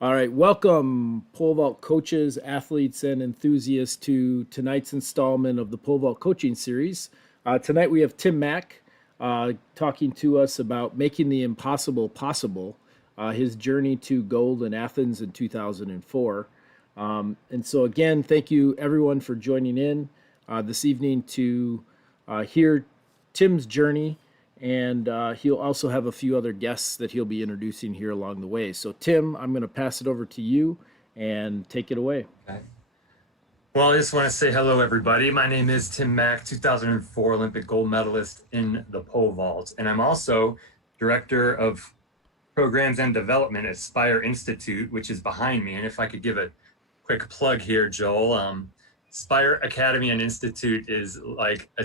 All right, welcome pole vault coaches, athletes, and enthusiasts to tonight's installment of the pole vault coaching series. Tonight we have Tim Mack talking to us about making the impossible possible, his journey to gold in Athens in 2004. And so, again, thank you everyone for joining in this evening to hear Tim's journey, and he'll also have a few other guests that he'll be introducing here along the way. So, Tim, I'm going to pass it over to you and take it away. Okay. Well, I just want to say hello, everybody. My name is Tim Mack, 2004 Olympic Gold Medalist in the pole vault. And I'm also Director of Programs and Development at SPIRE Institute, which is behind me. And if I could give a quick plug here, Joel, SPIRE Academy and Institute it's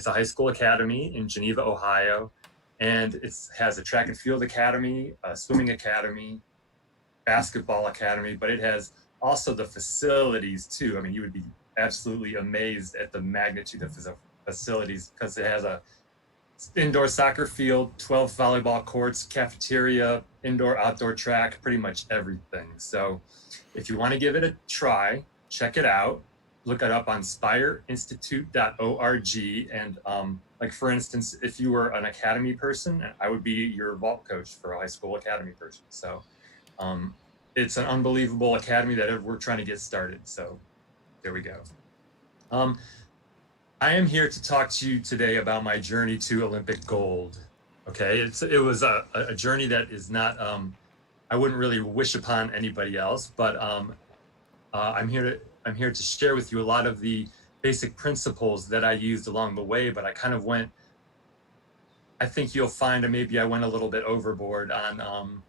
a high school academy in Geneva, Ohio. And it has a track and field academy, a swimming academy, basketball academy, but it has also the facilities too. I mean, you would be absolutely amazed at the magnitude of the facilities because it has a indoor soccer field, 12 volleyball courts, cafeteria, indoor, outdoor track, pretty much everything. So if you want to give it a try, check it out. Look it up on spireinstitute.org. And like, for instance, if you were an academy person, I would be your vault coach for a high school academy person. So it's an unbelievable academy that we're trying to get started. So there we go. I am here to talk to you today about my journey to Olympic gold. Okay, it was a journey that is not, I wouldn't really wish upon anybody else, but I'm here to share with you a lot of the basic principles that I used along the way, but I kind of went, I think you'll find that maybe I went a little bit overboard on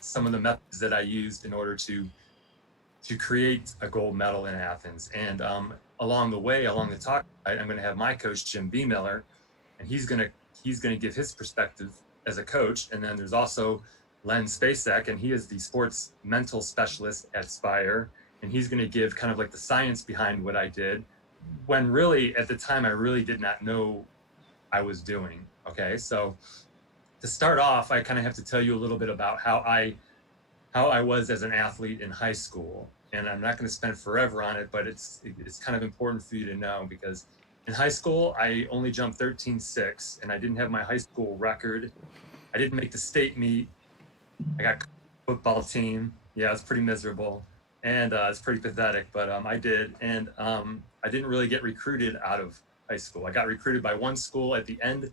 some of the methods that I used in order to create a gold medal in Athens. And along the way, along the talk, I'm going to have my coach, Jim Bemiller, and he's going to give his perspective as a coach. And then there's also Len Spack, and he is the sports mental specialist at SPIRE. And he's going to give kind of like the science behind what I did, when really at the time I really did not know I was doing. Okay, so to start off, I kind of have to tell you a little bit about how I was as an athlete in high school. And I'm not going to spend forever on it, but it's kind of important for you to know, because in high school, I only jumped 13.6, and I didn't have my high school record. I didn't make the state meet. I got football team. Yeah, it's pretty miserable, and it's pretty pathetic, but I did. And I didn't really get recruited out of high school. I got recruited by one school at the end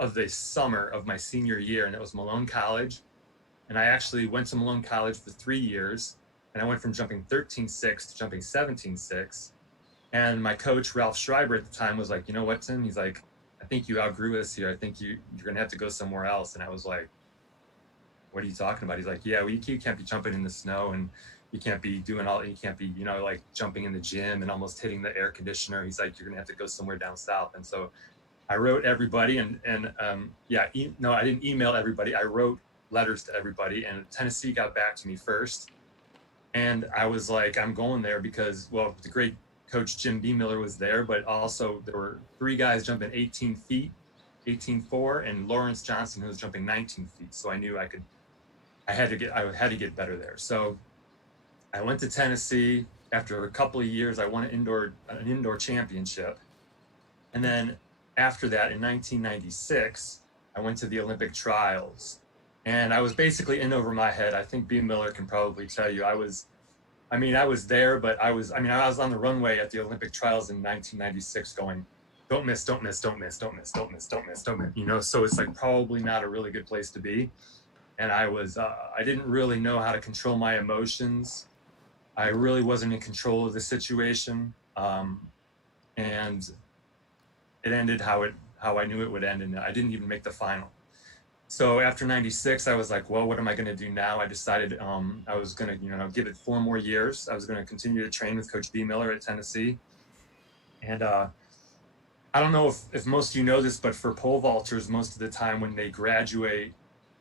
of the summer of my senior year, and it was Malone College. And I actually went to Malone College for 3 years, and I went from jumping 13.6 to jumping 17.6. And my coach, Ralph Schreiber, at the time was like, you know what, Tim? He's like, I think you outgrew us here. I think you're going to have to go somewhere else. And I was like, what are you talking about? He's like, yeah, well, you can't be jumping in the snow, and you can't be you can't be, like jumping in the gym and almost hitting the air conditioner. He's like, you're going to have to go somewhere down south. And so I wrote everybody, I didn't email everybody. I wrote letters to everybody, and Tennessee got back to me first. And I was like, I'm going there because, well, the great coach Jim Bemiller was there, but also there were 3 guys jumping 18 feet, 18.4, and Lawrence Johnson, who was jumping 19 feet. So I knew I had to get better there. So I went to Tennessee. After a couple of years, I won an indoor championship. And then after that, in 1996, I went to the Olympic trials. And I was basically in over my head. I think B. Miller can probably tell you I was there, but I was on the runway at the Olympic trials in 1996 going, don't miss, don't miss, don't miss, don't miss, don't miss, don't miss, don't miss, so it's like probably not a really good place to be. And I didn't really know how to control my emotions. I really wasn't in control of the situation. And it ended how I knew it would end, and I didn't even make the final. So after 96, I was like, well, what am I going to do now? I decided I was going to, give it 4 more years. I was going to continue to train with Coach B. Miller at Tennessee. And I don't know if most of you know this, but for pole vaulters, most of the time when they graduate,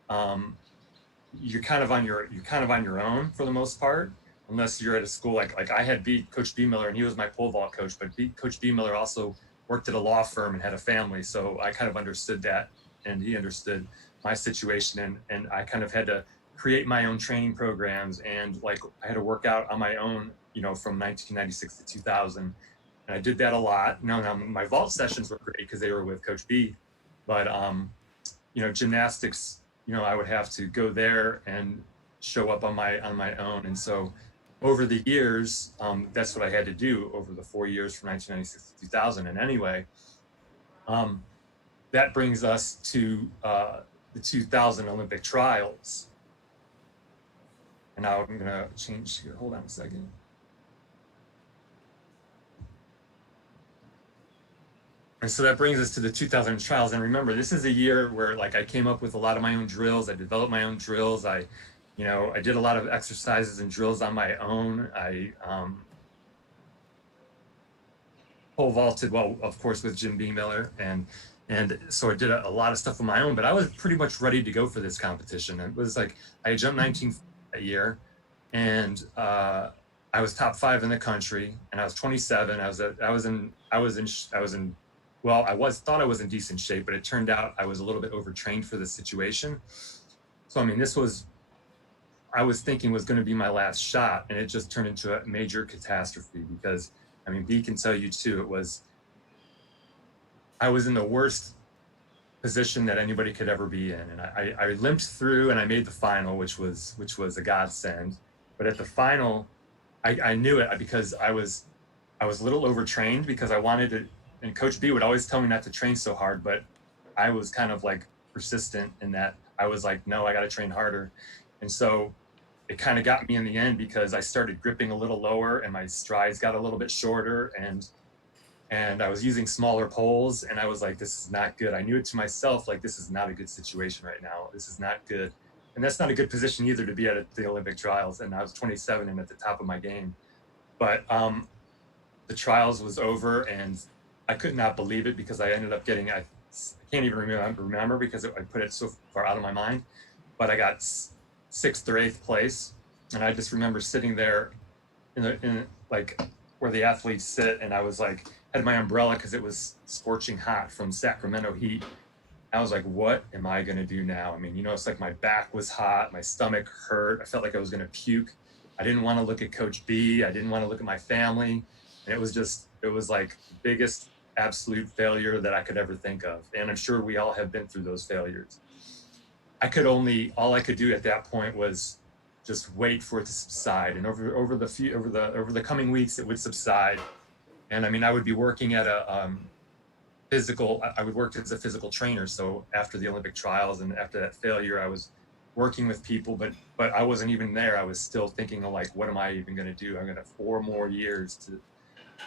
you're kind of on your own for the most part, unless you're at a school like I had Coach B. Miller, and he was my pole vault coach. But Coach B. Miller also worked at a law firm and had a family, so I kind of understood that, and he understood my situation, and I kind of had to create my own training programs, and like I had to work out on my own, you know, from 1996 to 2000. And I did that a lot. Now my vault sessions were great because they were with Coach B, but you know, gymnastics, you know, I would have to go there and show up on my own. And so over the years, that's what I had to do over the 4 years from 1996 to 2000. And anyway, that brings us to the 2000 Olympic trials. And now I'm gonna change here. Hold on a second. And so that brings us to the 2000 trials. And remember, this is a year where like I came up with a lot of my own drills. I developed my own drills. I did a lot of exercises and drills on my own. I pole vaulted, well, of course, with Jim Bemiller. And so I did a lot of stuff on my own, but I was pretty much ready to go for this competition. It was like, I jumped 19 that year, and I was top 5 in the country, and I was 27. Thought I was in decent shape, but it turned out I was a little bit overtrained for this situation. So, I mean, I was thinking was going to be my last shot, and it just turned into a major catastrophe because, I mean, B can tell you too, I was in the worst position that anybody could ever be in. And I limped through and I made the final, which was a godsend. But at the final, I knew it because I was a little overtrained because I wanted to, and Coach B would always tell me not to train so hard, but I was kind of like persistent in that. I was like, no, I got to train harder. And so it kind of got me in the end because I started gripping a little lower and my strides got a little bit shorter, and I was using smaller poles, and I was like, this is not good. I knew it to myself, like, this is not a good situation right now. This is not good. And that's not a good position either to be at the Olympic trials. And I was 27 and at the top of my game. But the trials was over, and I could not believe it because I ended up getting, I can't even remember because I put it so far out of my mind, but I got 6th or 8th place. And I just remember sitting there in like where the athletes sit, and I was like, had my umbrella because it was scorching hot from Sacramento heat. I was like, what am I going to do now? I mean, you know, it's like my back was hot, my stomach hurt. I felt like I was going to puke. I didn't want to look at Coach B. I didn't want to look at my family. And it was like the biggest absolute failure that I could ever think of. And I'm sure we all have been through those failures. All I could do at that point was just wait for it to subside. And over the coming weeks, it would subside. And I mean, I would be working at I would work as a physical trainer. So after the Olympic trials and after that failure, I was working with people, but I wasn't even there. I was still thinking of like, what am I even going to do? I'm going to 4 more years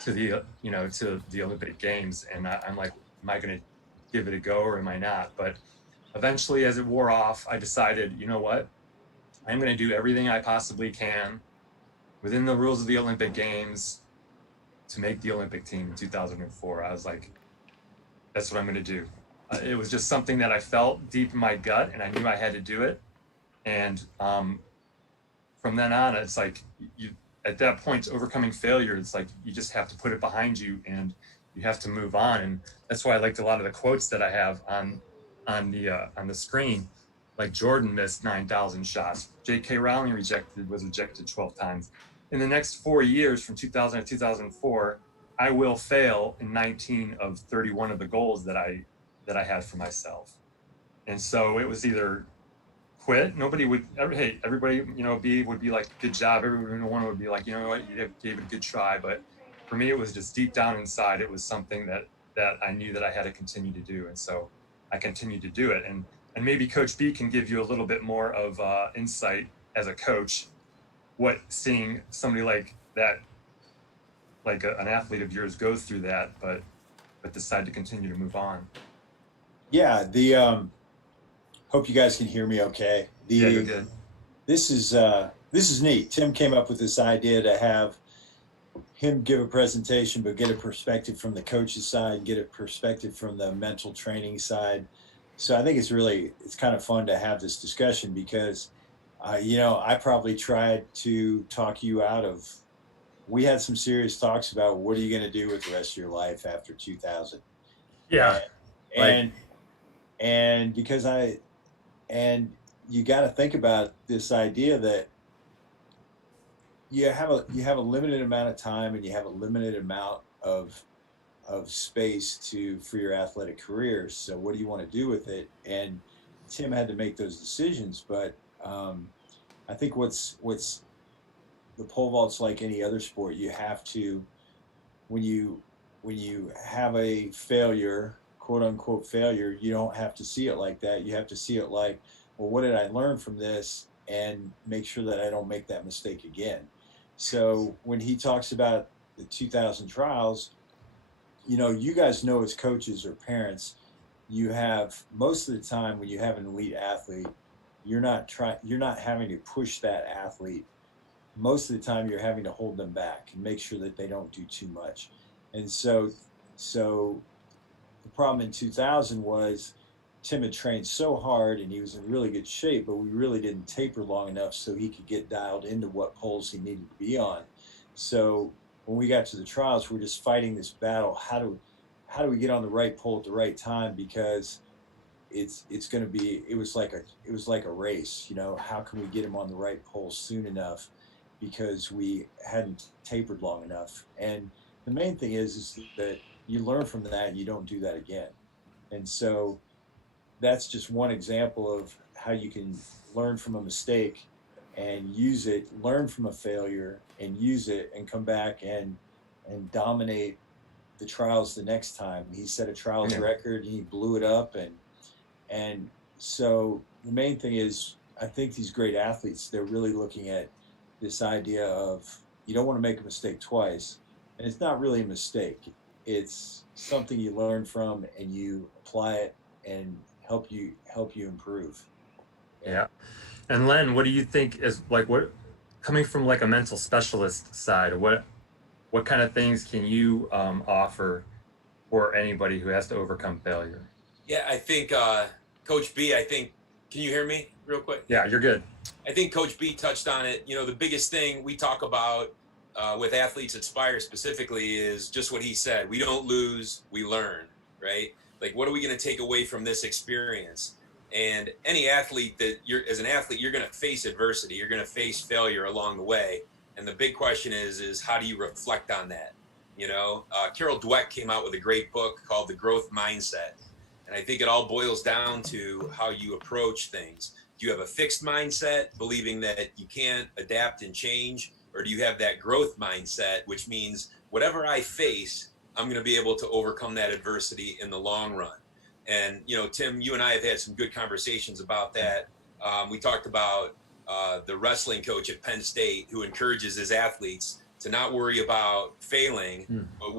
to the Olympic Games. And I'm like, am I going to give it a go or am I not? But eventually, as it wore off, I decided, you know what? I'm going to do everything I possibly can within the rules of the Olympic Games to make the Olympic team in 2004. I was like, that's what I'm going to do. It was just something that I felt deep in my gut, and I knew I had to do it. And from then on, it's like at that point, overcoming failure, it's like you just have to put it behind you and you have to move on. And that's why I liked a lot of the quotes that I have on the screen. Like Jordan missed 9,000 shots. J.K. Rowling was rejected 12 times. In the next 4 years, from 2000 to 2004, I will fail in 19 of 31 of the goals that I had for myself. And so it was either quit. Everybody, you know, would be like, good job. Everyone would be like, you know what, you gave it a good try. But for me, it was just deep down inside. It was something that I knew that I had to continue to do. And so I continued to do it. And maybe Coach B can give you a little bit more of insight as a coach, what seeing somebody like that, like an athlete of yours go through that, but decide to continue to move on. Yeah, hope you guys can hear me okay. Yeah, you're good. This is neat. Tim came up with this idea to have him give a presentation, but get a perspective from the coach's side, get a perspective from the mental training side. So I think it's kind of fun to have this discussion because, you know, I probably tried to talk you out of, we had some serious talks about what are you going to do with the rest of your life after 2000. Yeah. And because you got to think about this idea that you have a limited amount of time and you have a limited amount of space for your athletic career. So what do you want to do with it? And Tim had to make those decisions. But I think what's the pole vault's like any other sport. You have to, when you have a failure, quote unquote failure, you don't have to see it like that. You have to see it like, well, what did I learn from this, and make sure that I don't make that mistake again. So when he talks about the 2000 trials, you guys know as coaches or parents, you have, most of the time when you have an elite athlete, you're not having to push that athlete. Most of the time you're having to hold them back and make sure that they don't do too much. And so the problem in 2000 was Tim had trained so hard and he was in really good shape, but we really didn't taper long enough so he could get dialed into what poles he needed to be on. So when we got to the trials, we're just fighting this battle. How do we get on the right pole at the right time? Because it's going to be, it was like a race, how can we get him on the right pole soon enough, because we hadn't tapered long enough. And the main thing is that you learn from that and you don't do that again. And so that's just one example of how you can learn from a mistake and use it, learn from a failure and use it, and come back and dominate the trials the next time. He set a trials record, he blew it up. And so the main thing is, I think these great athletes, they're really looking at this idea of, you don't want to make a mistake twice. And it's not really a mistake. It's something you learn from and you apply it and help you improve. Yeah. And Len, what do you think is like, what, coming from like a mental specialist side, what kind of things can you offer for anybody who has to overcome failure? Yeah, I think Coach B, can you hear me real quick? Yeah, you're good. I think Coach B touched on it. The biggest thing we talk about with athletes at SPIRE specifically is just what he said. We don't lose, we learn, right? Like, what are we going to take away from this experience? And any athlete as an athlete, you're going to face adversity. You're going to face failure along the way. And the big question is how do you reflect on that? Carol Dweck came out with a great book called The Growth Mindset. And I think it all boils down to how you approach things. Do you have a fixed mindset, believing that you can't adapt and change? Or do you have that growth mindset, which means whatever I face, I'm going to be able to overcome that adversity in the long run? And, Tim, you and I have had some good conversations about that. We talked about the wrestling coach at Penn State who encourages his athletes to not worry about failing, but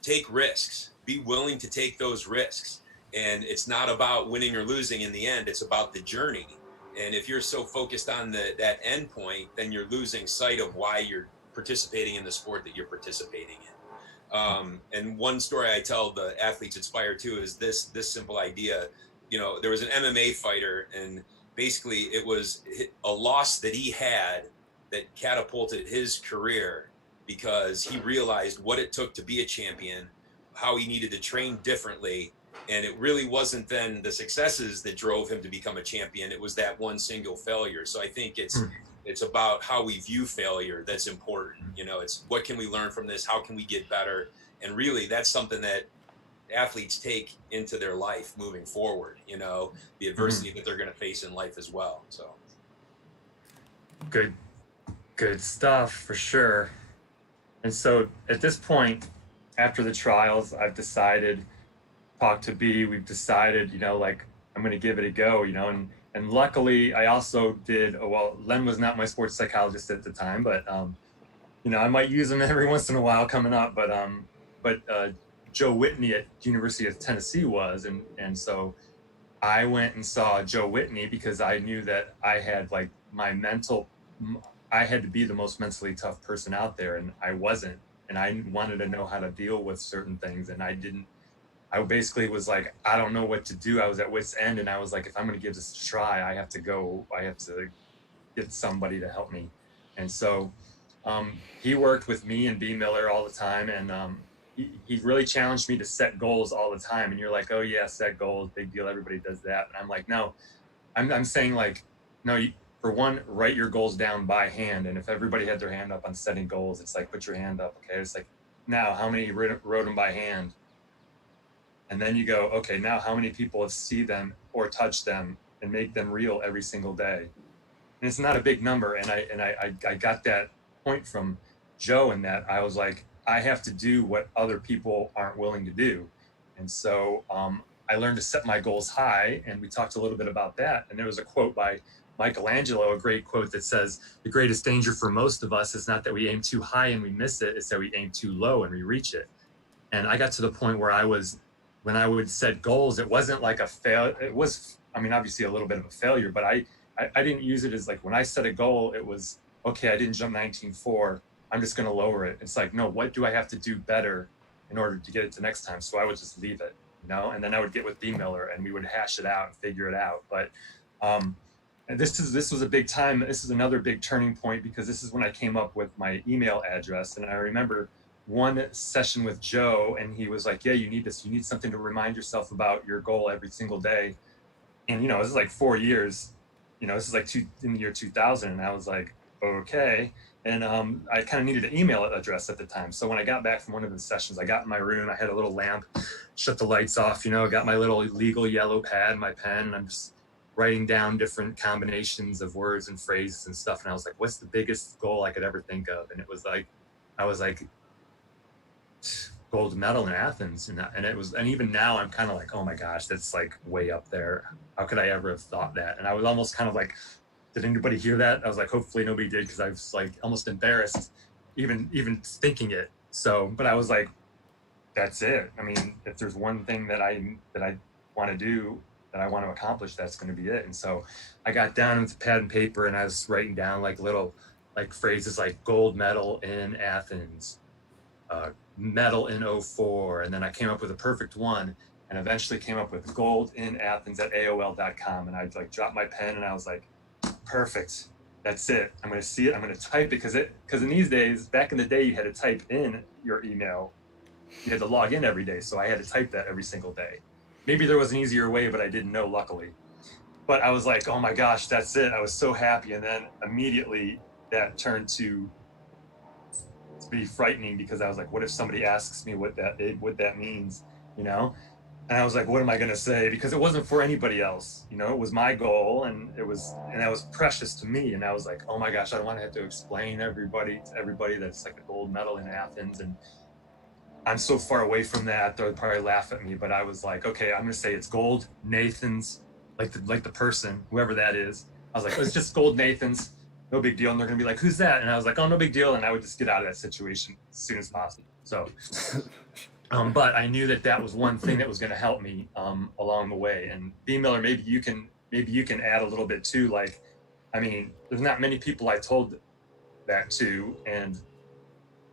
take risks, be willing to take those risks. And it's not about winning or losing in the end. It's about the journey. And if you're so focused on that end point, then you're losing sight of why you're participating in the sport that you're participating in. And one story I tell the athletes at SPIRE too is this simple idea. There was an MMA fighter, and basically it was a loss that he had that catapulted his career, because he realized what it took to be a champion, how he needed to train differently. And it really wasn't then the successes that drove him to become a champion. It was that one single failure. So I think it's about how we view failure that's important. It's what can we learn from this? How can we get better? And really, that's something that athletes take into their life moving forward, the adversity that they're going to face in life as well. So Good stuff for sure. And so at this point, after the trials, I've decided, talked to B, we've decided, I'm going to give it a go, and luckily I also did, Len was not my sports psychologist at the time, but, I might use him every once in a while coming up, but Joe Whitney at University of Tennessee was, and so I went and saw Joe Whitney because I knew that I had I had to be the most mentally tough person out there, and I wasn't, and I wanted to know how to deal with certain things, and I basically was like, I don't know what to do. I was at wit's end, and I was like, if I'm going to give this a try, I have to get somebody to help me. And so he worked with me and B. Miller all the time, and he really challenged me to set goals all the time. And you're like, oh yeah, set goals, big deal, everybody does that. And I'm like, no, I'm saying like, no, for one, write your goals down by hand. And if everybody had their hand up on setting goals, it's like, put your hand up. Okay. It's like, now how many wrote them by hand? And then you go, okay, now how many people see them or touch them and make them real every single day? And it's not a big number. And I got that point from Joe in that I was like, I have to do what other people aren't willing to do. And so I learned to set my goals high, and we talked a little bit about that. And there was a quote by Michelangelo, a great quote that says, the greatest danger for most of us is not that we aim too high and we miss it, it's that we aim too low and we reach it. And I got to the point where when I would set goals, it wasn't like a fail. It was, I mean, obviously a little bit of a failure, but I didn't use it as like, when I set a goal, it was, okay, I didn't jump 19.4. I'm just going to lower it. It's like, no, what do I have to do better in order to get it to next time? So I would just leave it, you know, and then I would get with Bemiller and we would hash it out and figure it out. But and this was a big time. This is another big turning point, because this is when I came up with my email address. And I remember one session with Joe, and he was like, yeah, you need this. You need something to remind yourself about your goal every single day. And, you know, this is like 4 years, you know, this is like in the year 2000. And I was like, okay. And I kind of needed an email address at the time. So when I got back from one of the sessions, I got in my room, I had a little lamp, shut the lights off, you know, got my little legal yellow pad, my pen, and I'm just writing down different combinations of words and phrases and stuff. And I was like, what's the biggest goal I could ever think of? And it was like, I was like, gold medal in Athens. And it was, and even now I'm kind of like, oh my gosh, that's like way up there. How could I ever have thought that? And I was almost kind of like, did anybody hear that? I was like, hopefully nobody did, because I was like almost embarrassed even thinking it. So, but I was like, that's it. I mean, if there's one thing that I want to do, that I want to accomplish, that's going to be it. And so I got down with pad and paper, and I was writing down like little like phrases like gold medal in Athens, medal in 04. And then I came up with a perfect one, and eventually came up with gold in Athens at AOL.com. And I like dropped my pen, and I was like, perfect. That's it. I'm going to see it. I'm going to type it, because in these days, back in the day, you had to type in your email. You had to log in every day. So I had to type that every single day. Maybe there was an easier way, but I didn't know, luckily. But I was like, oh my gosh, that's it. I was so happy. And then immediately that turned to be frightening, because I was like, what if somebody asks me what that means, you know? And I was like, what am I going to say? Because it wasn't for anybody else, you know, it was my goal, and that was precious to me. And I was like, oh my gosh, I don't want to have to explain to everybody that's like a gold medal in Athens. And I'm so far away from that, they'll probably laugh at me. But I was like, okay, I'm going to say it's gold Nathans, like the person, whoever that is. I was like, it's just gold Nathans, no big deal. And they're going to be like, who's that? And I was like, oh, no big deal. And I would just get out of that situation as soon as possible. So, but I knew that was one thing that was going to help me along the way. And Bemiller, maybe you can add a little bit too. Like, I mean, there's not many people I told that to. And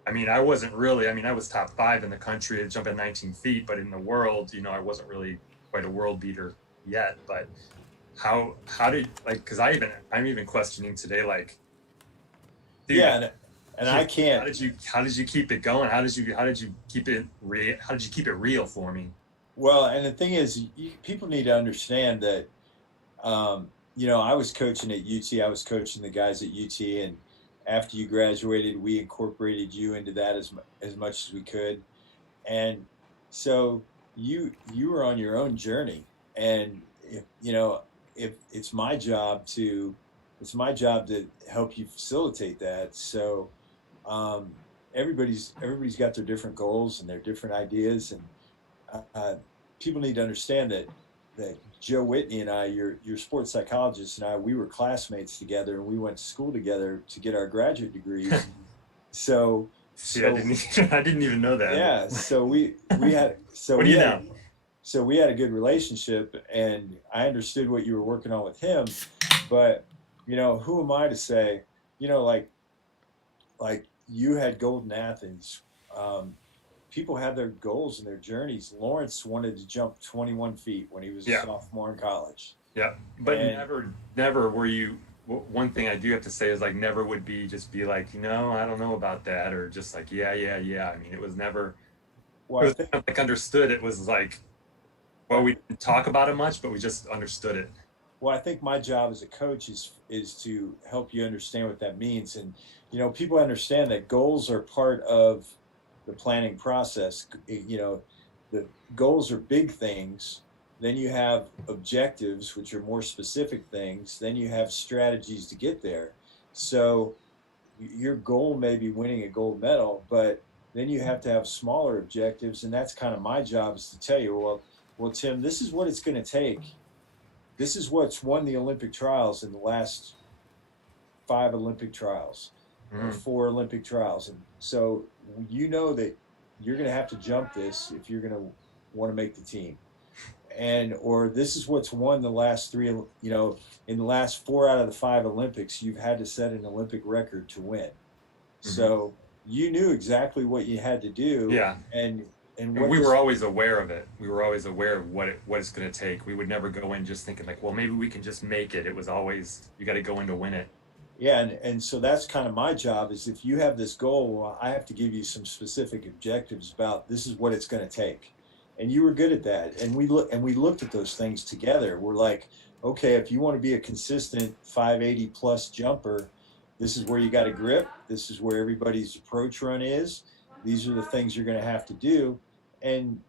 I mean, I wasn't really, I mean, I was top 5 in the country to jump at 19 feet, but in the world, you know, I wasn't really quite a world beater yet. But how did, like, because I'm even questioning today, like, dude, yeah, and I can't. How did you keep it going? How did you keep it real for me? Well, and the thing is, people need to understand that, you know, I was coaching at UT. I was coaching the guys at UT, and after you graduated, we incorporated you into that as much as we could. And so you were on your own journey, and if it's my job to help you facilitate that. So everybody's got their different goals and their different ideas, and people need to understand that Joe Whitney and I, your sports psychologist, and I, we were classmates together, and we went to school together to get our graduate degrees. So I didn't even know that. Yeah, so we had So we had a good relationship, and I understood what you were working on with him. But who am I to say? Like you had Golden Athens. People have their goals and their journeys. Lawrence wanted to jump 21 feet when he was a sophomore in college. Yeah, but never were you. One thing I do have to say is, like, never would be like, I don't know about that, or just like, yeah. I mean, it was never. Well, it was understood. It was like, well, we didn't talk about it much, but we just understood it. Well, I think my job as a coach is to help you understand what that means. And people understand that goals are part of the planning process. The goals are big things. Then you have objectives, which are more specific things. Then you have strategies to get there. So your goal may be winning a gold medal, but then you have to have smaller objectives. And that's kind of my job, is to tell you, well, Tim, this is what it's going to take. This is what's won the Olympic trials in the last 5 Olympic trials or 4 Olympic trials. And so that you're going to have to jump this if you're going to want to make the team. Or this is what's won the last 3, in the last 4 out of the 5 Olympics, you've had to set an Olympic record to win. So you knew exactly what you had to do. Yeah. And we were always aware of it. We were always aware of what it's going to take. We would never go in just thinking like, well, maybe we can just make it. It was always, you got to go in to win it. Yeah, and so that's kind of my job, is if you have this goal, well, I have to give you some specific objectives about this is what it's going to take. And you were good at that. And we looked at those things together. We're like, okay, if you want to be a consistent 580 plus jumper, this is where you got to grip. This is where everybody's approach run is. These are the things you're going to have to do. And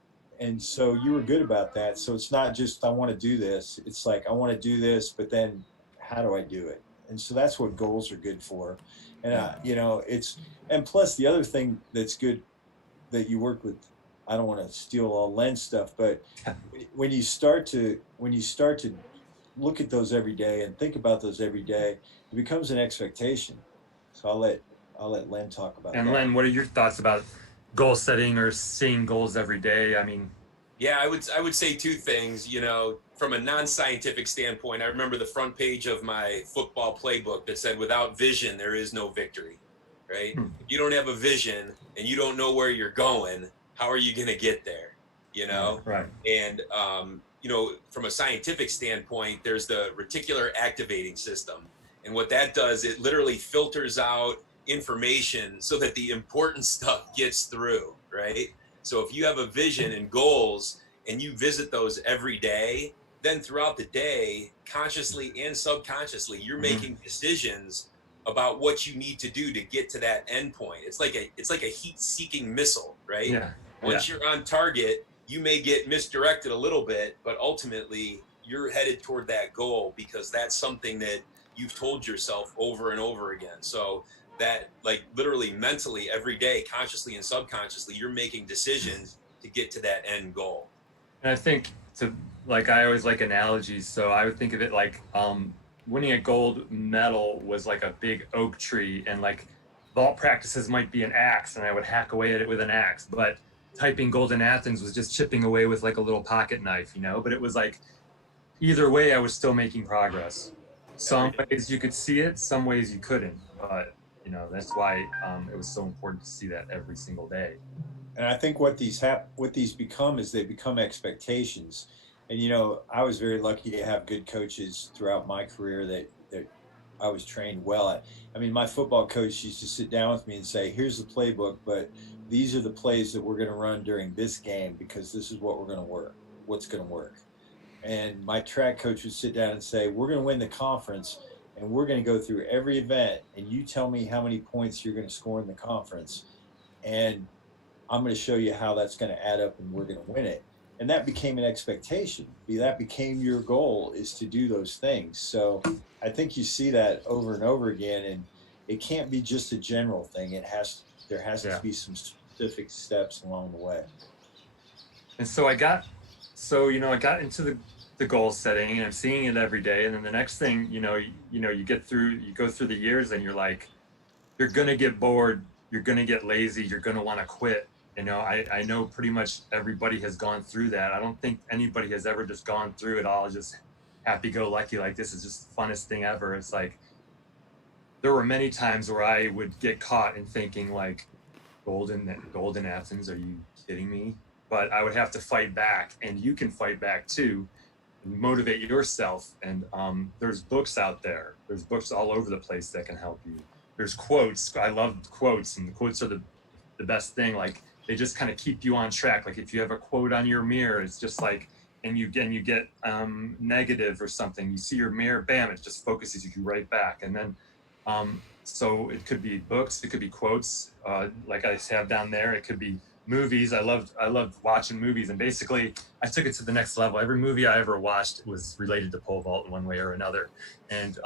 so you were good about that. So it's not just, I want to do this. It's like, I want to do this, but then how do I do it? And so that's what goals are good for. And, and plus the other thing that's good that you work with, I don't want to steal all Len stuff, but when you start to look at those every day and think about those every day, it becomes an expectation. So I'll let Len talk about that. And Len, what are your thoughts about goal setting or seeing goals every day? I mean, yeah, I would say 2 things. From a non-scientific standpoint, I remember the front page of my football playbook that said, "Without vision, there is no victory." Right? If you don't have a vision and you don't know where you're going, how are you going to get there? Right. And from a scientific standpoint, there's the reticular activating system, and what that does, it literally filters out information so that the important stuff gets through. Right? So if you have a vision and goals and you visit those every day, then throughout the day, consciously and subconsciously, you're making decisions about what you need to do to get to that end point. It's like a heat-seeking missile, right? Yeah. Once you're on target, you may get misdirected a little bit, but ultimately you're headed toward that goal because that's something that you've told yourself over and over again. So that, like, literally mentally every day, consciously and subconsciously, you're making decisions to get to that end goal. And I think I always like analogies. So I would think of it like winning a gold medal was like a big oak tree, and like vault practices might be an axe, and I would hack away at it with an axe. But typing gold in Athens was just chipping away with like a little pocket knife, But it was like, either way, I was still making progress. Some ways you could see it, some ways you couldn't. But that's why it was so important to see that every single day. And I think what these become is they become expectations. And I was very lucky to have good coaches throughout my career that I was trained well at. I mean, my football coach used to sit down with me and say, "Here's the playbook, but these are the plays that we're going to run during this game because this is what we're going to work. What's going to work." And my track coach would sit down and say, "We're going to win the conference, and we're going to go through every event, and you tell me how many points you're going to score in the conference, and I'm going to show you how that's going to add up, and we're going to win it." And that became an expectation. That became your goal, is to do those things. So I think you see that over and over again, and it can't be just a general thing. There has to be some specific steps along the way. And so I got into the goal setting, and I'm seeing it every day. And then the next thing, you go through the years, and you're like, you're going to get bored. You're going to get lazy. You're going to want to quit. I know pretty much everybody has gone through that. I don't think anybody has ever just gone through it all just happy-go-lucky, like this is just the funnest thing ever. It's like, there were many times where I would get caught in thinking like, gold in Athens, are you kidding me? But I would have to fight back, and you can fight back too, and motivate yourself. And there's books out there. There's books all over the place that can help you. There's quotes. I love quotes, and the quotes are the best thing. Like, they just kind of keep you on track. Like, if you have a quote on your mirror, it's just like, you get negative or something, you see your mirror, bam, it just focuses you right back. And then so it could be books, it could be quotes, like I have down there. It could be movies. I loved watching movies, and basically I took it to the next level. Every movie I ever watched was related to pole vault in one way or another. And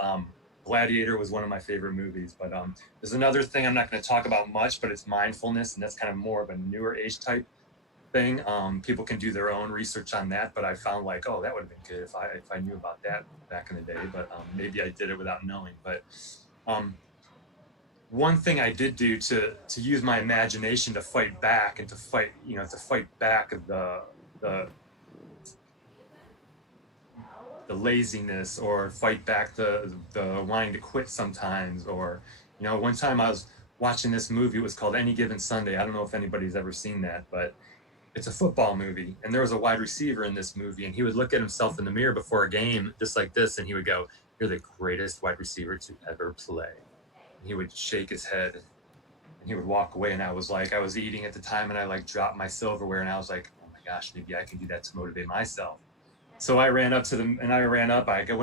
Gladiator was one of my favorite movies. But there's another thing I'm not going to talk about much, but it's mindfulness, and that's kind of more of a newer age type thing. People can do their own research on that, but I found like, oh, that would have been good if I knew about that back in the day. But maybe I did it without knowing. But one thing I did do to use my imagination to fight back and to fight back of the laziness, or fight back the wanting to quit sometimes. Or, one time I was watching this movie, it was called Any Given Sunday. I don't know if anybody's ever seen that, but it's a football movie, and there was a wide receiver in this movie, and he would look at himself in the mirror before a game just like this, and he would go, "You're the greatest wide receiver to ever play." And he would shake his head, and he would walk away. And I was eating at the time, and I like dropped my silverware, and I was like, oh my gosh, maybe I can do that to motivate myself. So I ran up to them, and I went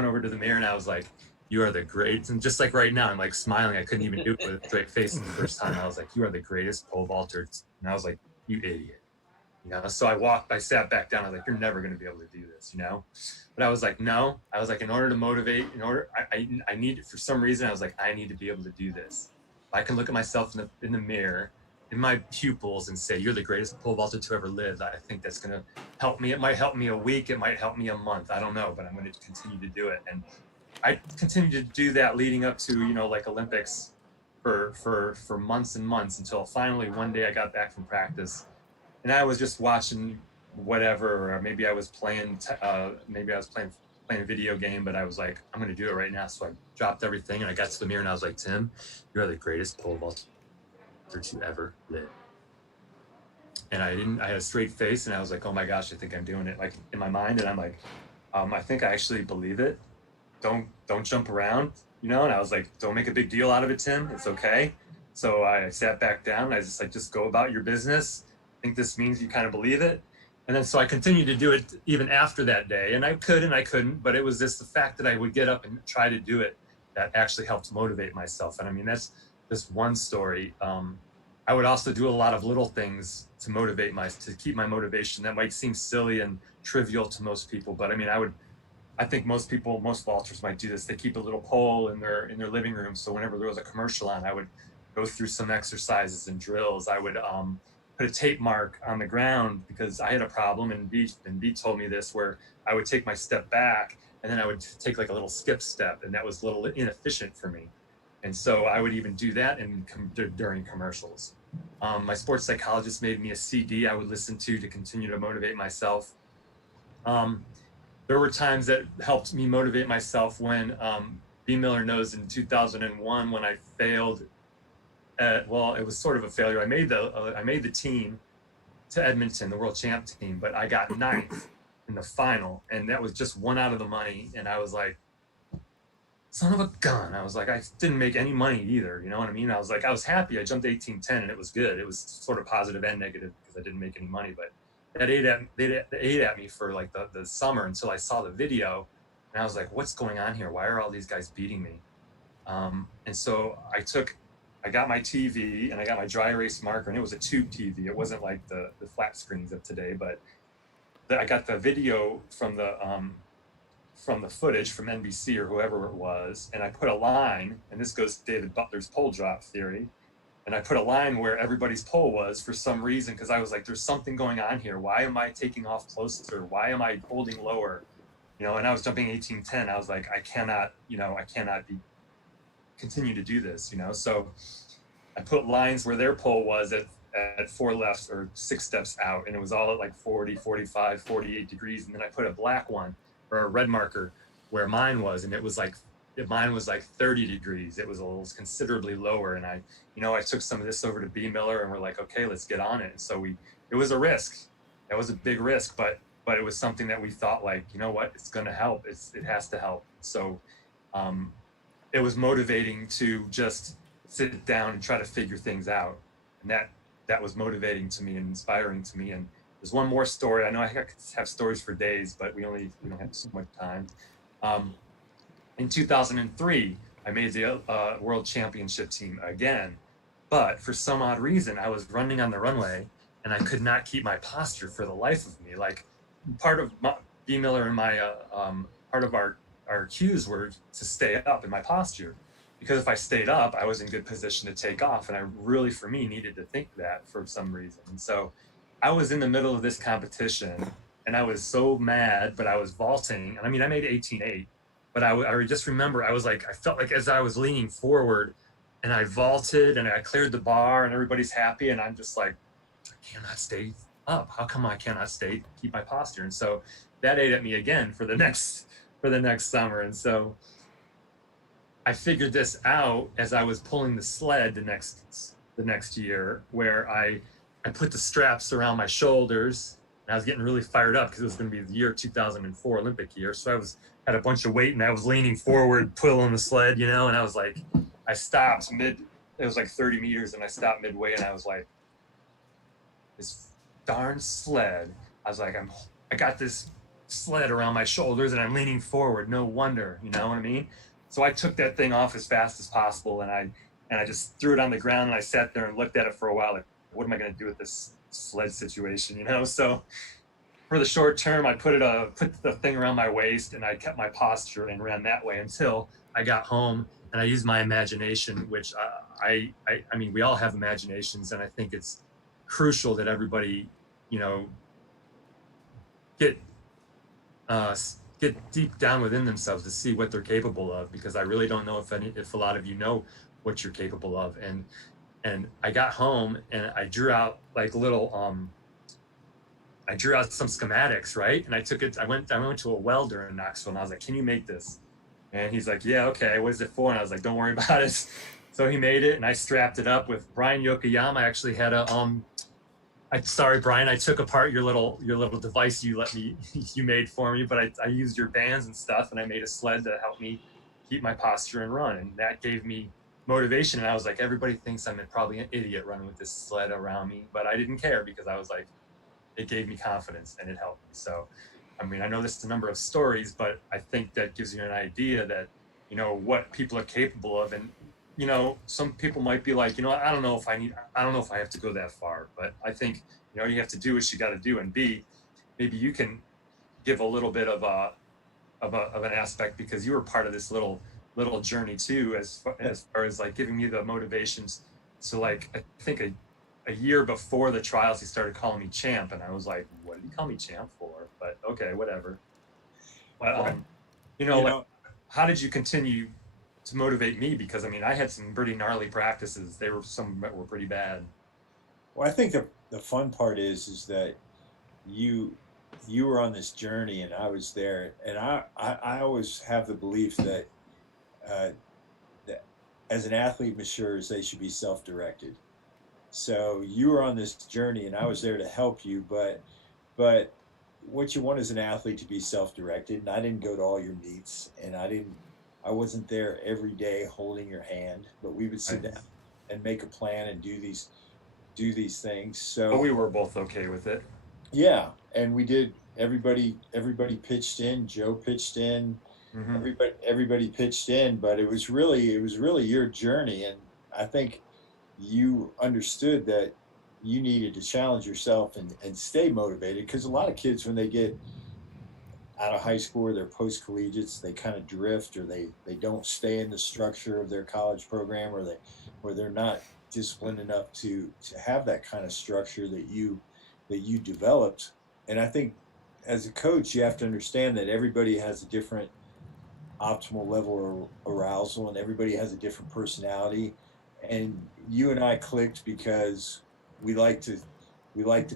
over to the mirror, and I was like, "You are the greatest." And just like right now, I'm like smiling. I couldn't even do it with a straight face the first time. I was like, "You are the greatest pole vaulter." And I was like, "You idiot." So I sat back down. I was like, "You're never going to be able to do this," But I was like, no. I was like, in order to motivate, I need, for some reason, I was like, I need to be able to do this. If I can look at myself in the mirror, in my pupils, and say, "You're the greatest pole vaulter to ever live," I think that's going to help me. It might help me a week. It might help me a month. I don't know, but I'm going to continue to do it. And I continued to do that leading up to, like Olympics for months and months, until finally one day I got back from practice. And I was just watching whatever, or maybe I was playing a video game, but I was like, I'm going to do it right now. So I dropped everything, and I got to the mirror, and I was like, "Tim, you're the greatest pole vaulter to ever live." And I had a straight face, and I was like, oh my gosh, I think I'm doing it, like in my mind. And I'm like, I think I actually believe it. Don't jump around, And I was like, don't make a big deal out of it, Tim. It's okay. So I sat back down, and I was just go about your business. I think this means you kind of believe it. And then so I continued to do it even after that day. And I could and I couldn't, but it was just the fact that I would get up and try to do it that actually helped motivate myself. And I mean, that's just one story. I would also do a lot of little things to keep my motivation. That might seem silly and trivial to most people, but I mean, I think most vaulters might do this. They keep a little pole in their living room. So whenever there was a commercial on, I would go through some exercises and drills. I would put a tape mark on the ground, because I had a problem, and B told me this, where I would take my step back, and then I would take like a little skip step, and that was a little inefficient for me. And so I would even do that during commercials. My sports psychologist made me a CD I would listen to continue to motivate myself. There were times that helped me motivate myself when Bemiller knows in 2001 when I failed. It was sort of a failure. I made the team to Edmonton, the world champ team, but I got 9th in the final, and that was just one out of the money. And I was like, son of a gun. I was like, I didn't make any money either. You know what I mean? I was happy. I jumped 18:10, and it was good. It was sort of positive and negative because I didn't make any money, but that ate at me for like the summer until I saw the video, and I was like, what's going on here? Why are all these guys beating me? And so I got my TV, and I got my dry erase marker, and it was a tube TV. It wasn't like the flat screens of today, but I got the video from the footage from NBC or whoever it was, and I put a line, and this goes to David Butler's pole drop theory, and I put a line where everybody's pole was for some reason, because I was like, there's something going on here. Why am I taking off closer? Why am I holding lower? And I was jumping 18:10. I was like, I cannot continue to do this, So I put lines where their pole was at 4 left or 6 steps out, and it was all at like 40, 45, 48 degrees. And then I put a black one or a red marker where mine was, and mine was like 30 degrees. It was considerably lower. And I took some of this over to Bemiller, and we're like, okay, let's get on it. And so it was a risk. That was a big risk, but it was something that we thought, like, you know what, it's going to help. It has to help. So it was motivating to just sit down and try to figure things out. And that was motivating to me and inspiring to me. And there's one more story. I know I could have stories for days, but we don't have so much time. In 2003, I made the world championship team again, but for some odd reason, I was running on the runway and I could not keep my posture for the life of me. Like part of Bemiller and my part of our cues were to stay up in my posture, because if I stayed up, I was in good position to take off, and I really, for me, needed to think that for some reason. And so I was in the middle of this competition, and I was so mad, but I was vaulting, and I mean, I made 18.8, but I just remember I felt like as I was leaning forward, and I vaulted, and I cleared the bar, and everybody's happy, and I'm just like, I cannot stay up. How come I cannot keep my posture? And so that ate at me again for the next summer. And so I figured this out as I was pulling the sled the next year, where I put the straps around my shoulders, and I was getting really fired up because it was going to be the year 2004 Olympic year. So had a bunch of weight, and I was leaning forward, pulling the sled, and I was like, I stopped it was like 30 meters, and I stopped midway, and I was like, this darn sled. I was like, I got this sled around my shoulders, and I'm leaning forward. No wonder, you know what I mean? So I took that thing off as fast as possible, and I just threw it on the ground, and I sat there and looked at it for a while. Like, what am I going to do with this sled situation, So for the short term, I put the thing around my waist, and I kept my posture and ran that way until I got home, and I used my imagination, which I mean, we all have imaginations, and I think it's crucial that everybody, get deep down within themselves to see what they're capable of, because I really don't know if a lot of you know what you're capable of. And I got home, and I drew out like little I drew out some schematics, right? And I went to a welder in Knoxville, and I was like, can you make this? And he's like, yeah, okay, what is it for? And I was like, don't worry about it. So he made it, and I strapped it up with Brian Yokoyama. Actually had sorry, Brian, I took apart your little device you made for me, but I used your bands and stuff, and I made a sled to help me keep my posture and run. And that gave me motivation. And I was like, everybody thinks I'm probably an idiot running with this sled around me, but I didn't care, because I was like, it gave me confidence and it helped me. So, I mean, I know this is a number of stories, but I think that gives you an idea that, what people are capable of. And, some people might be like, I don't know if I have to go that far, but I think, you have to do what you got to do. And B, maybe you can give a little bit of an aspect, because you were part of this little journey too, as far as like giving me the motivations. So like, I think a year before the trials, he started calling me champ, and I was like, what did he call me champ for? But okay, whatever. But how did you continue to motivate me? Because I mean, I had some pretty gnarly practices. Some were pretty bad. Well, I think the fun part is that you were on this journey, and I was there, and I always have the belief that that as an athlete matures, they should be self-directed. So you were on this journey, and I was there to help you, but what you want as an athlete to be self-directed. And I didn't go to all your meets, and I wasn't there every day holding your hand, but we would sit down and make a plan and do these things. So we were both okay with it. Yeah, and we did. Everybody pitched in. Joe pitched in. Mm-hmm. Everybody pitched in, but it was really your journey, and I think you understood that you needed to challenge yourself and stay motivated, because a lot of kids, when they get out of high school or they're post-collegiates, they kind of drift, or they don't stay in the structure of their college program, or they're not disciplined enough to have that kind of structure that you developed. And I think as a coach, you have to understand that everybody has a different optimal level of arousal, and everybody has a different personality. And you and I clicked because we like to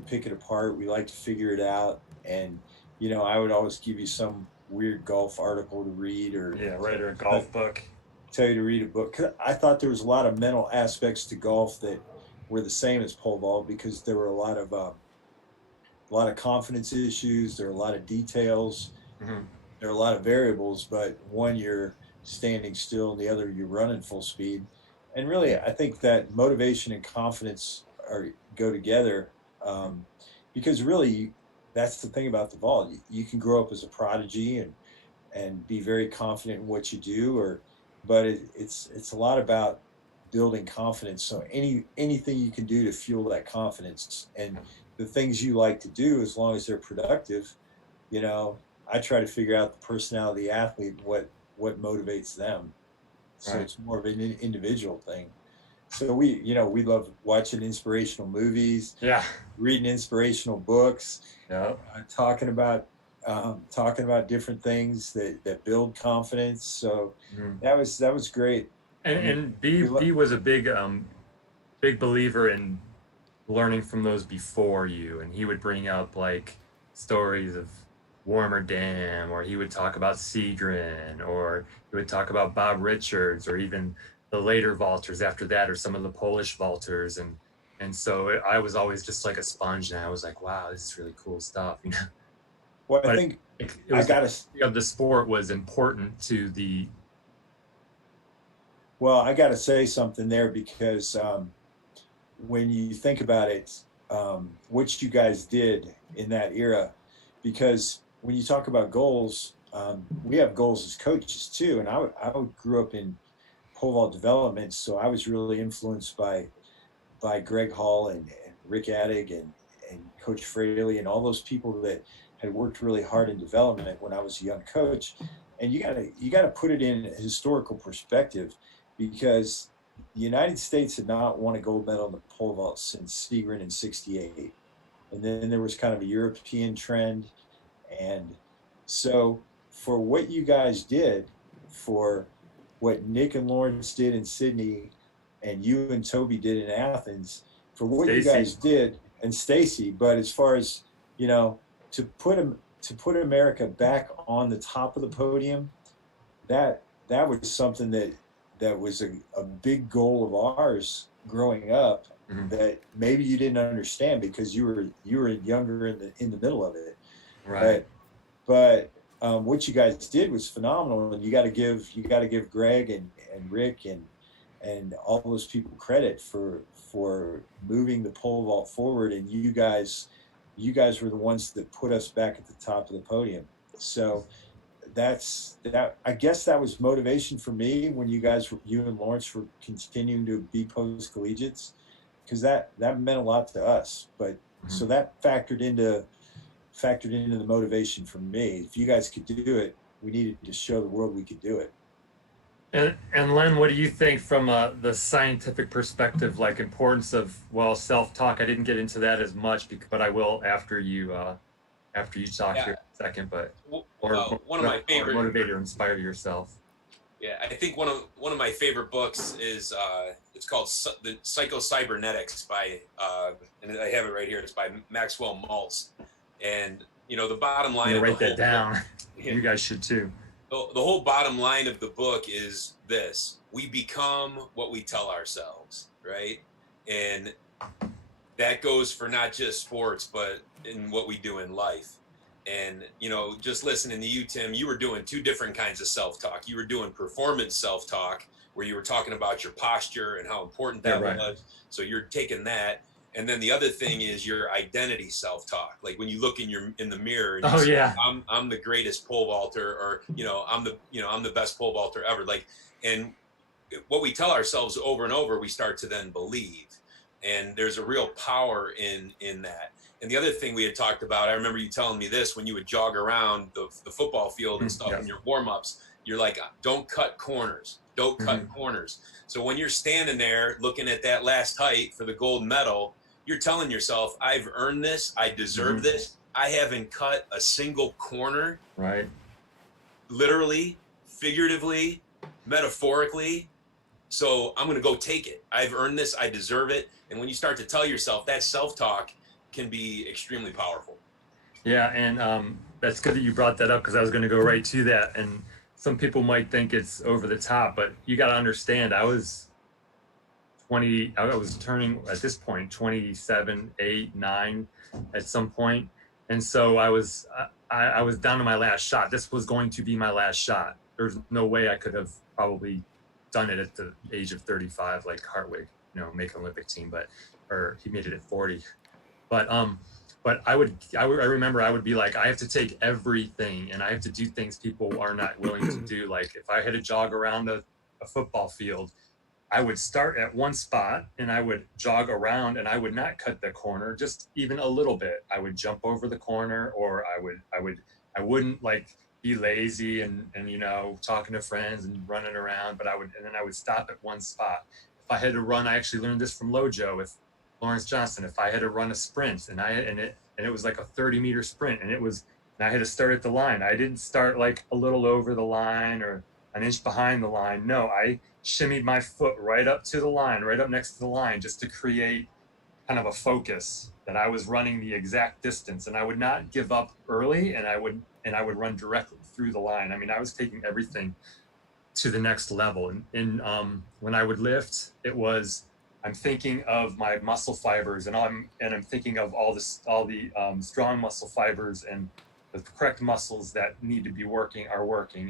pick it apart. We like to figure it out. And I would always give you some weird golf article to read, or or a golf book. Tell you to read a book. 'Cause I thought there was a lot of mental aspects to golf that were the same as pole vault, because there were a lot of confidence issues. There are a lot of details. Mm-hmm. There are a lot of variables, but one, you're standing still, and the other, you're running full speed. And really, I think that motivation and confidence go together. because really that's the thing about the vault. You can grow up as a prodigy and be very confident in what you do, but it's a lot about building confidence. So anything you can do to fuel that confidence, and the things you like to do, as long as they're productive, you know, I try to figure out the personality of the athlete, what motivates them. So Right. it's more of an individual thing. So we love watching inspirational movies, Yeah. reading inspirational books, Yeah. talking about different things that build confidence. So Mhm. that was great. And I mean, B was a big believer in learning from those before you, and he would bring up like stories of Warmer Dam, or he would talk about Seagrin, or he would talk about Bob Richards, or even the later vaulters after that, or some of the Polish vaulters, and so I was always just like a sponge, and I was like, wow, this is really cool stuff, you know. well, I But think it I was the gotta of the sport was important to the well, I gotta say something there because when you think about it, what you guys did in that era, because when you talk about goals, we have goals as coaches too. And I grew up in pole vault development, so I was really influenced by Greg Hall and Rick Addig and Coach Fraley and all those people that had worked really hard in development when I was a young coach. And you gotta put it in a historical perspective, because the United States had not won a gold medal in the pole vault since Seagrin in '68. And then there was kind of a European trend. And so for what you guys did, for what Nick and Lawrence did in Sydney, and you and Toby did in Athens, for what you Stacy. guys did, and Stacy, but as far as, you know, to put America back on the top of the podium, that was something that was a big goal of ours growing up, Mhm. that maybe you didn't understand because you were younger in the middle of it. Right. But what you guys did was phenomenal, and you got to give Greg and Rick and all those people credit for moving the pole vault forward. And you guys were the ones that put us back at the top of the podium. So that I guess that was motivation for me when you and Lawrence were continuing to be post collegiates, because that meant a lot to us. But Mhm. so that factored into the motivation for me. If you guys could do it, we needed to show the world we could do it. And Len, what do you think from the scientific perspective, like importance of, well, self-talk? I didn't get into that as much, but I will after you talk Yeah. here in a second. But One of my favorite. motivate or inspire yourself. Yeah, I think one of my favorite books is it's called the Psycho-Cybernetics by and I have it right here. It's by Maxwell Maltz, and you know the bottom line You of the write that whole down. book, You guys should too. the whole bottom line of the book is this: we become what we tell ourselves, right? And that goes for not just sports, but in what we do in life. And, you know, just listening to you, Tim, you were doing two different kinds of self-talk. You were doing performance self-talk, where you were talking about your posture and how important Yeah, that right. was. So you're taking that. And then the other thing is your identity self-talk. Like when you look in the mirror and you Oh say, yeah. I'm the greatest pole vaulter, or, I'm the best pole vaulter ever. Like, and what we tell ourselves over and over, we start to then believe. And there's a real power in that. And the other thing we had talked about, I remember you telling me this when you would jog around the football field and stuff in your warm-ups. You're like, don't cut corners. Don't cut corners. So when you're standing there looking at that last height for the gold medal, you're telling yourself, I've earned this. I deserve this. I haven't cut a single corner. Right. Literally, figuratively, metaphorically. So I'm going to go take it. I've earned this. I deserve it. And when you start to tell yourself that, self-talk can be extremely powerful. Yeah, and that's good that you brought that up, because I was going to go right to that. And some people might think it's over the top, but you got to understand, I was turning at this point 27, 8, 9 at some point, and so I was down to my last shot. This was going to be my last shot. There's no way I could have probably done it at the age of 35, like Hartwig, make an Olympic team, or he made it at 40. But but I remember I would be like, I have to take everything and I have to do things people are not willing to do. Like if I had to jog around a football field, I would start at one spot and I would jog around and I would not cut the corner, just even a little bit. I would jump over the corner, or I wouldn't like be lazy and talking to friends and running around, but and then I would stop at one spot. If I had to run, I actually learned this from Lojo with Lawrence Johnson. If I had to run a sprint and it was like a 30-meter sprint and I had to start at the line. I didn't start like a little over the line or an inch behind the line. No, I shimmied my foot right up to the line, right up next to the line, just to create kind of a focus that I was running the exact distance, and I would not give up early, and I would run directly through the line. I mean, I was taking everything to the next level. And when I would lift, I'm thinking of my muscle fibers, and I'm thinking of all the strong muscle fibers and the correct muscles that need to be working.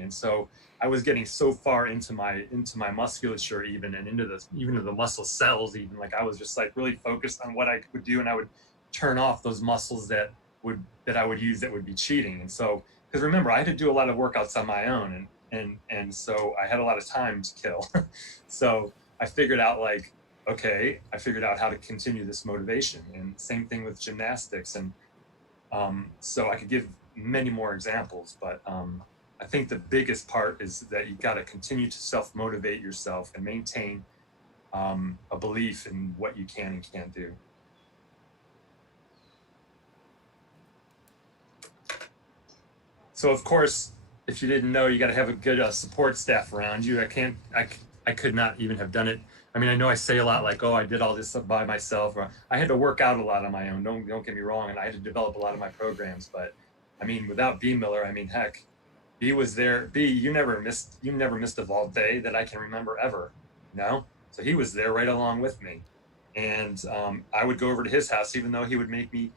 And so I was getting so far into my musculature even, and into the muscle cells even. Like I was just like really focused on what I could do, and I would turn off those muscles that I would use that would be cheating. And so, because remember, I had to do a lot of workouts on my own, and so I had a lot of time to kill. So I figured out how to continue this motivation. And same thing with gymnastics. And so I could give many more examples, but I think the biggest part is that you got to continue to self-motivate yourself and maintain a belief in what you can and can't do. So of course, if you didn't know, you got to have a good support staff around you. I could not even have done it. I mean, I know I say a lot like, oh, I did all this stuff by myself. Or I had to work out a lot on my own. Don't get me wrong. And I had to develop a lot of my programs. But I mean, without Bemiller, I mean, heck, B was there. B, you never missed a vault day that I can remember ever. So he was there right along with me. And I would go over to his house, even though he would make me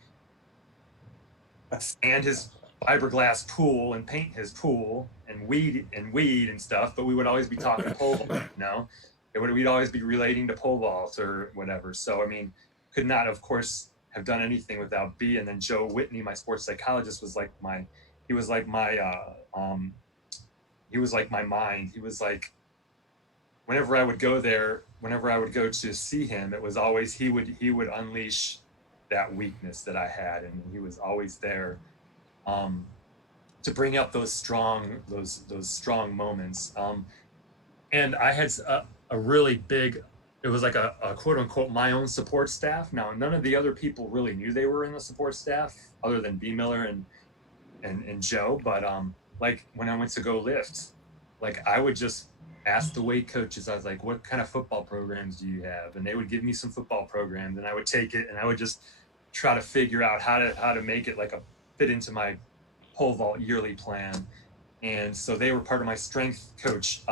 sand his fiberglass pool and paint his pool and weed and stuff. But we would always be talking pole ball, we'd always be relating to pole vaults or whatever. So, I mean, could not, of course, have done anything without B. And then Joe Whitney, my sports psychologist, was like my mind. He was like, whenever I would go to see him, it was always, he would unleash that weakness that I had. And he was always there to bring up those strong moments. And I had a really big, it was like a quote unquote my own support staff. Now, none of the other people really knew they were in the support staff other than B. Miller and Joe. But like when I went to go lift, like I would just ask the weight coaches, I was like, what kind of football programs do you have? And they would give me some football programs, and I would take it and I would just try to figure out how to make it like fit into my pole vault yearly plan. And so they were part of my strength coach.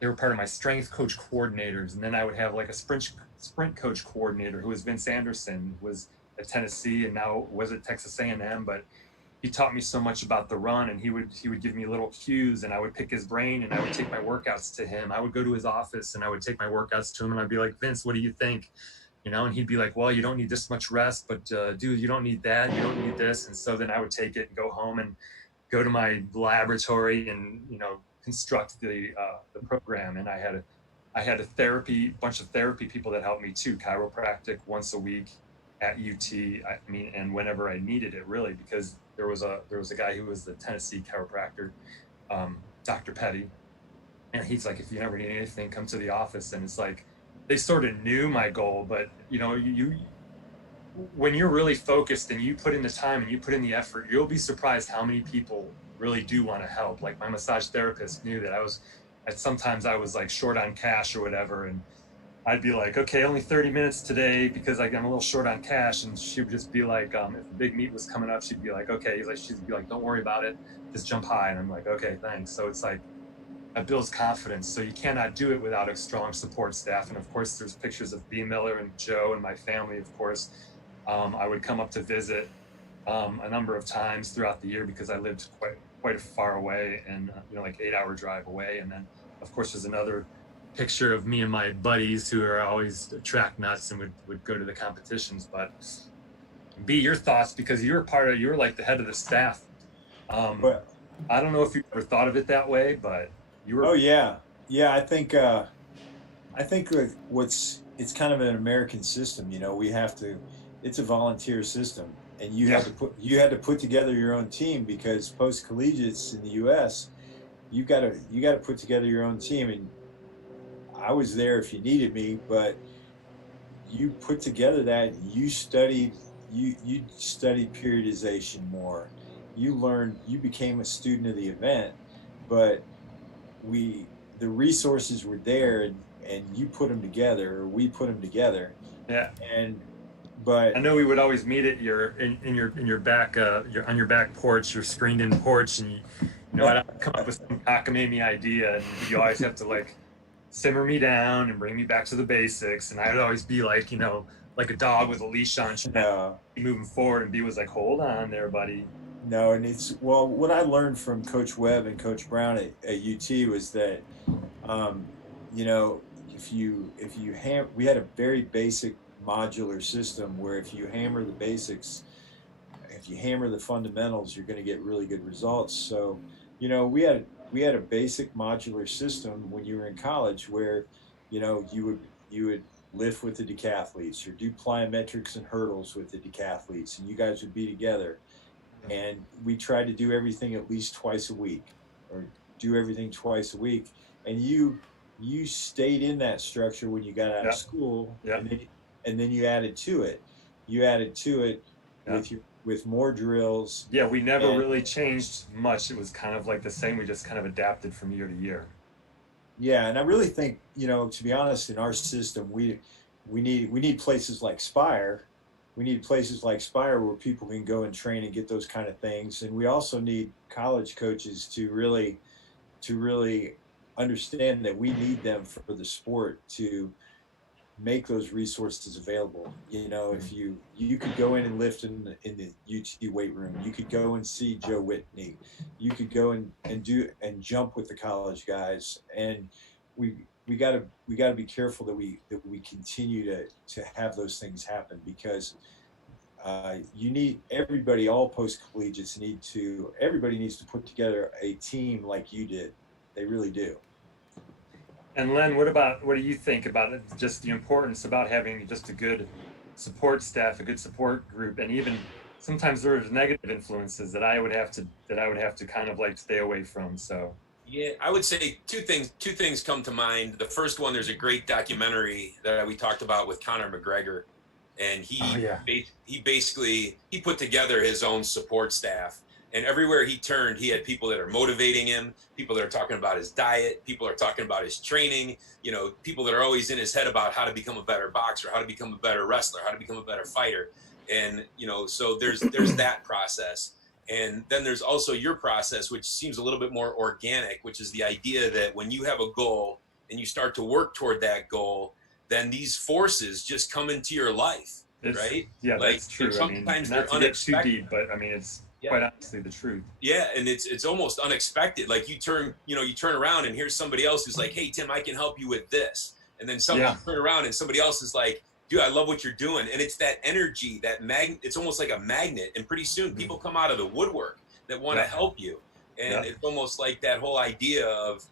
They were part of my strength coach coordinators. And then I would have like a sprint coach coordinator who was Vince Anderson, was at Tennessee and now was at Texas A&M, but he taught me so much about the run, and he would give me little cues, and I would pick his brain, and I would take my workouts to him. I would go to his office and I would take my workouts to him, and I'd be like, Vince, what do you think? And he'd be like, well, you don't need this much rest, but dude, you don't need that. You don't need this. And so then I would take it and go home and go to my laboratory and, construct the program. And I had a bunch of therapy people that helped me too, chiropractic once a week at UT. And whenever I needed it, really, because there was a guy who was the Tennessee chiropractor, Dr. Petty. And he's like, if you ever need anything, come to the office. And it's like, they sort of knew my goal, but you when you're really focused and you put in the time and you put in the effort, you'll be surprised how many people really do want to help. Like my massage therapist knew that sometimes I was like short on cash or whatever, and I'd be like, okay, only 30 minutes today because I'm a little short on cash. And she would just be like, if a big meet was coming up, she'd be like, okay, she'd be like, don't worry about it, just jump high. And I'm like, okay, thanks. So it's like, that builds confidence. So you cannot do it without a strong support staff. And of course, there's pictures of B. Miller and Joe and my family, of course. I would come up to visit a number of times throughout the year because I lived quite far away and, like 8-hour drive away. And then, of course, there's another picture of me and my buddies who are always track nuts and would go to the competitions. But, B, your thoughts, because you're like the head of the staff. But I don't know if you ever thought of it that way, but you were. oh yeah, yeah. I think like it's kind of an American system. You know, we have to. It's a volunteer system, and Yeah. you had to put together your own team because post collegiates in the U.S. You got to put together your own team, and I was there if you needed me, but you put together that you studied periodization more. You became a student of the event, but we the resources were there, and you put them together, or we put them together, Yeah. and I but know we would always meet at in your back on your back porch, your screened in porch, and I'd come up with some cockamamie idea, and you always have to like simmer me down and bring me back to the basics, and I'd always be like like a dog with a leash on, no, moving forward, and B was like, hold on there, buddy. no, and it's well, what I learned from Coach Webb and Coach Brown at UT was that, um, you know, we had a very basic modular system where if you hammer the basics, if you hammer the fundamentals, you're going to get really good results. So, we had a basic modular system when you were in college where, you would lift with the decathletes or do plyometrics and hurdles with the decathletes, and you guys would be together. And we tried to do everything at least twice a week, or do everything twice a week. And you stayed in that structure when you got out Yeah. of school, Yeah. and then you added to it. You added to it Yeah. with more drills. Yeah, we never And- really changed much. It was kind of like the same. We just kind of adapted from year to year. Yeah, and I really think, to be honest, in our system, we need places like SPIRE. We need places like SPIRE where people can go and train and get those kind of things. And we also need college coaches to really understand that we need them for the sport to make those resources available. If you could go in and lift in the UT weight room, you could go and see Joe Whitney, you could go and do and jump with the college guys, and we got to be careful that we continue to have those things happen, because you need everybody, all post collegiates everybody needs to put together a team like you did. They really do. And Len, what do you think about it? Just the importance about having just a good support staff, a good support group, and even sometimes there's negative influences that I would have to kind of like stay away from. So Yeah, I would say two things come to mind. The first one, there's a great documentary that we talked about with Conor McGregor, and he basically put together his own support staff, and everywhere he turned, he had people that are motivating him, people that are talking about his diet, people are talking about his training, people that are always in his head about how to become a better boxer, how to become a better wrestler, how to become a better fighter. And so there's that process. And then there's also your process, which seems a little bit more organic, which is the idea that when you have a goal and you start to work toward that goal, then these forces just come into your life, right? Yeah, like, that's true. Sometimes not they're to get too unexpected. deep, but it's quite honestly the truth. Yeah, and it's almost unexpected. Like you turn around and here's somebody else who's like, "Hey Tim, I can help you with this," and then you turn around and somebody else is like, "Dude, I love what you're doing," and it's that energy, that it's almost like a magnet, and pretty soon people come out of the woodwork that want to help you, and it's almost like that whole idea of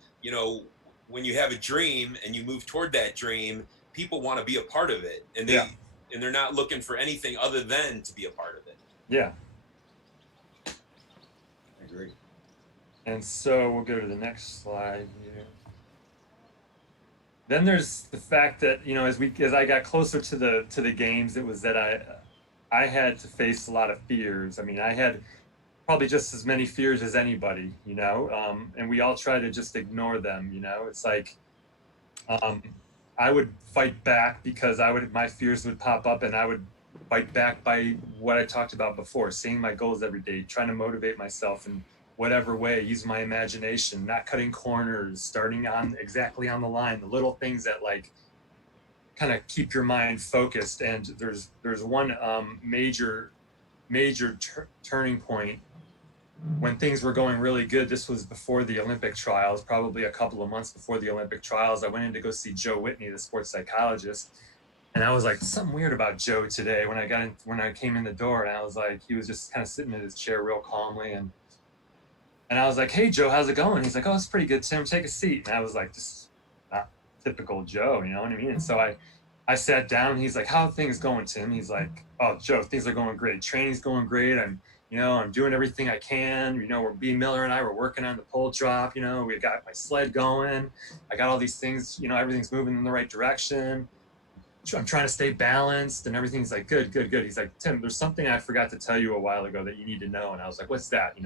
when you have a dream and you move toward that dream, people want to be a part of it, and they're not looking for anything other than to be a part of it. Yeah. I agree. And so we'll go to the next slide here. Then there's the fact that as I got closer to the games, it was that I had to face a lot of fears. I mean, I had probably just as many fears as anybody, and we all try to just ignore them. It's like I would fight back because my fears would pop up, and I would fight back by what I talked about before, seeing my goals every day, trying to motivate myself in whatever way, use my imagination, not cutting corners, starting exactly on the line, the little things that like kind of keep your mind focused. And there's one major turning point when things were going really good. This was before the Olympic trials, probably a couple of months before the Olympic trials. I went in to go see Joe Whitney, the sports psychologist, And I was like, something weird about Joe today when I came in the door, and I was like, he was just kind of sitting in his chair real calmly, and I was like, hey Joe, how's it going? He's like, oh, it's pretty good, Tim. Take a seat. And I was like, just not typical Joe, you know what I mean? And so I sat down. And he's like, how are things going, Tim? He's like, oh Joe, things are going great. Training's going great. I'm doing everything I can. We're Miller and I were working on the pole drop. We got my sled going. I got all these things. Everything's moving in the right direction. I'm trying to stay balanced and everything's like good, good, good. He's like, Tim, there's something I forgot to tell you a while ago that you need to know. And I was like, what's that?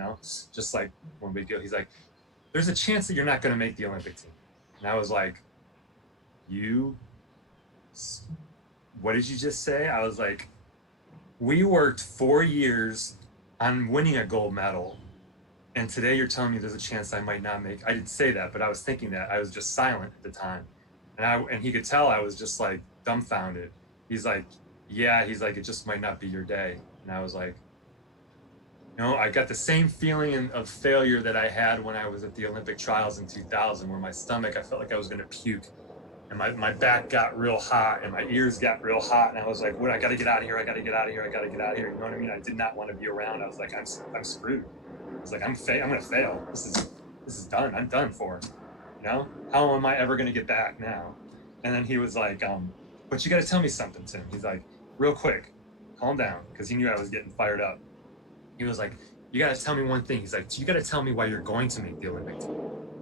Just like one big deal. He's like, there's a chance that you're not going to make the Olympic team. And I was like, what did you just say? I was like, we worked 4 years on winning a gold medal. And today you're telling me there's a chance I might not make. I didn't say that, but I was thinking that. I was just silent at the time. And he could tell I was just like dumbfounded. He's like, yeah, he's like, it just might not be your day. And I was like, I got the same feeling of failure that I had when I was at the Olympic trials in 2000, where my stomach, I felt like I was going to puke. And my back got real hot and my ears got real hot. And I was like, I got to get out of here. I got to get out of here. I got to get out of here. You know what I mean? I did not want to be around. I was like, I'm screwed. I was like, I'm going to fail. This is done. I'm done for. How am I ever going to get back now? And then he was like, but you got to tell me something, Tim. He's like, real quick, calm down, because he knew I was getting fired up. He was like, you got to tell me one thing. He's like, you got to tell me why you're going to make the Olympic team.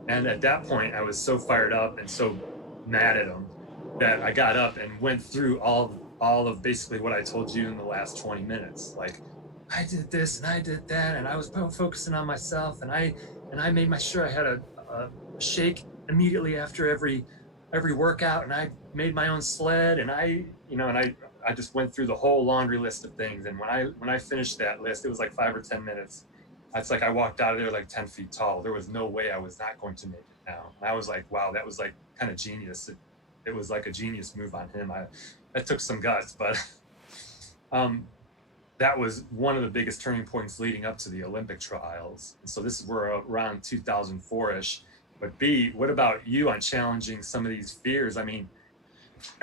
And at that point, I was so fired up and so mad at him that I got up and went through all of basically what I told you in the last 20 minutes. Like, I did this and I did that, and I was focusing on myself, and I made sure I had a shake immediately after every workout, and I made my own sled, and I just went through the whole laundry list of things. And when I finished that list, it was like 5 or 10 minutes. It's like I walked out of there like 10 feet tall. There was no way I was not going to make it now. And I was like, wow, that was like kind of genius. It was like a genius move on him. That took some guts, but that was one of the biggest turning points leading up to the Olympic trials. And so we're around 2004-ish. But B, what about you on challenging some of these fears? I mean,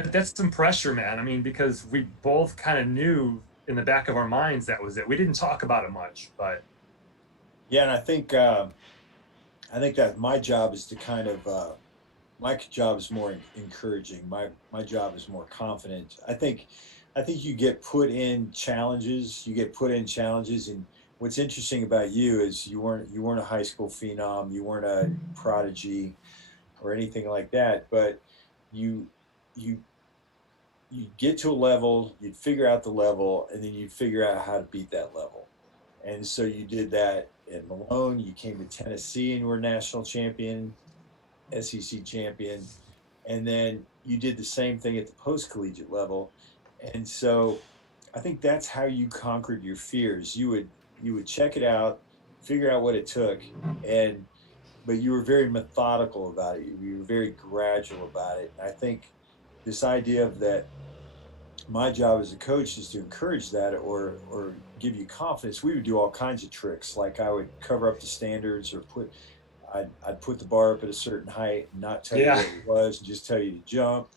that's some pressure, man. I mean, because we both kind of knew in the back of our minds that was it. We didn't talk about it much, but Yeah, and I think that my job is to kind of my job is more encouraging. My job is more confident. I think you get put in challenges. And what's interesting about you is you weren't a high school phenom, you weren't a prodigy or anything like that, but you get to a level, you'd figure out the level, and then you'd figure out how to beat that level. And so you did that at Malone. You came to Tennessee and were national champion, SEC champion, and then you did the same thing at the post-collegiate level. And so I think that's how you conquered your fears. You would check it out, figure out what it took, but you were very methodical about it. You were very gradual about it. And I think this idea of that my job as a coach is to encourage that or give you confidence. We would do all kinds of tricks. Like I would cover up the standards or I'd put the bar up at a certain height and not tell you what it was and just tell you to jump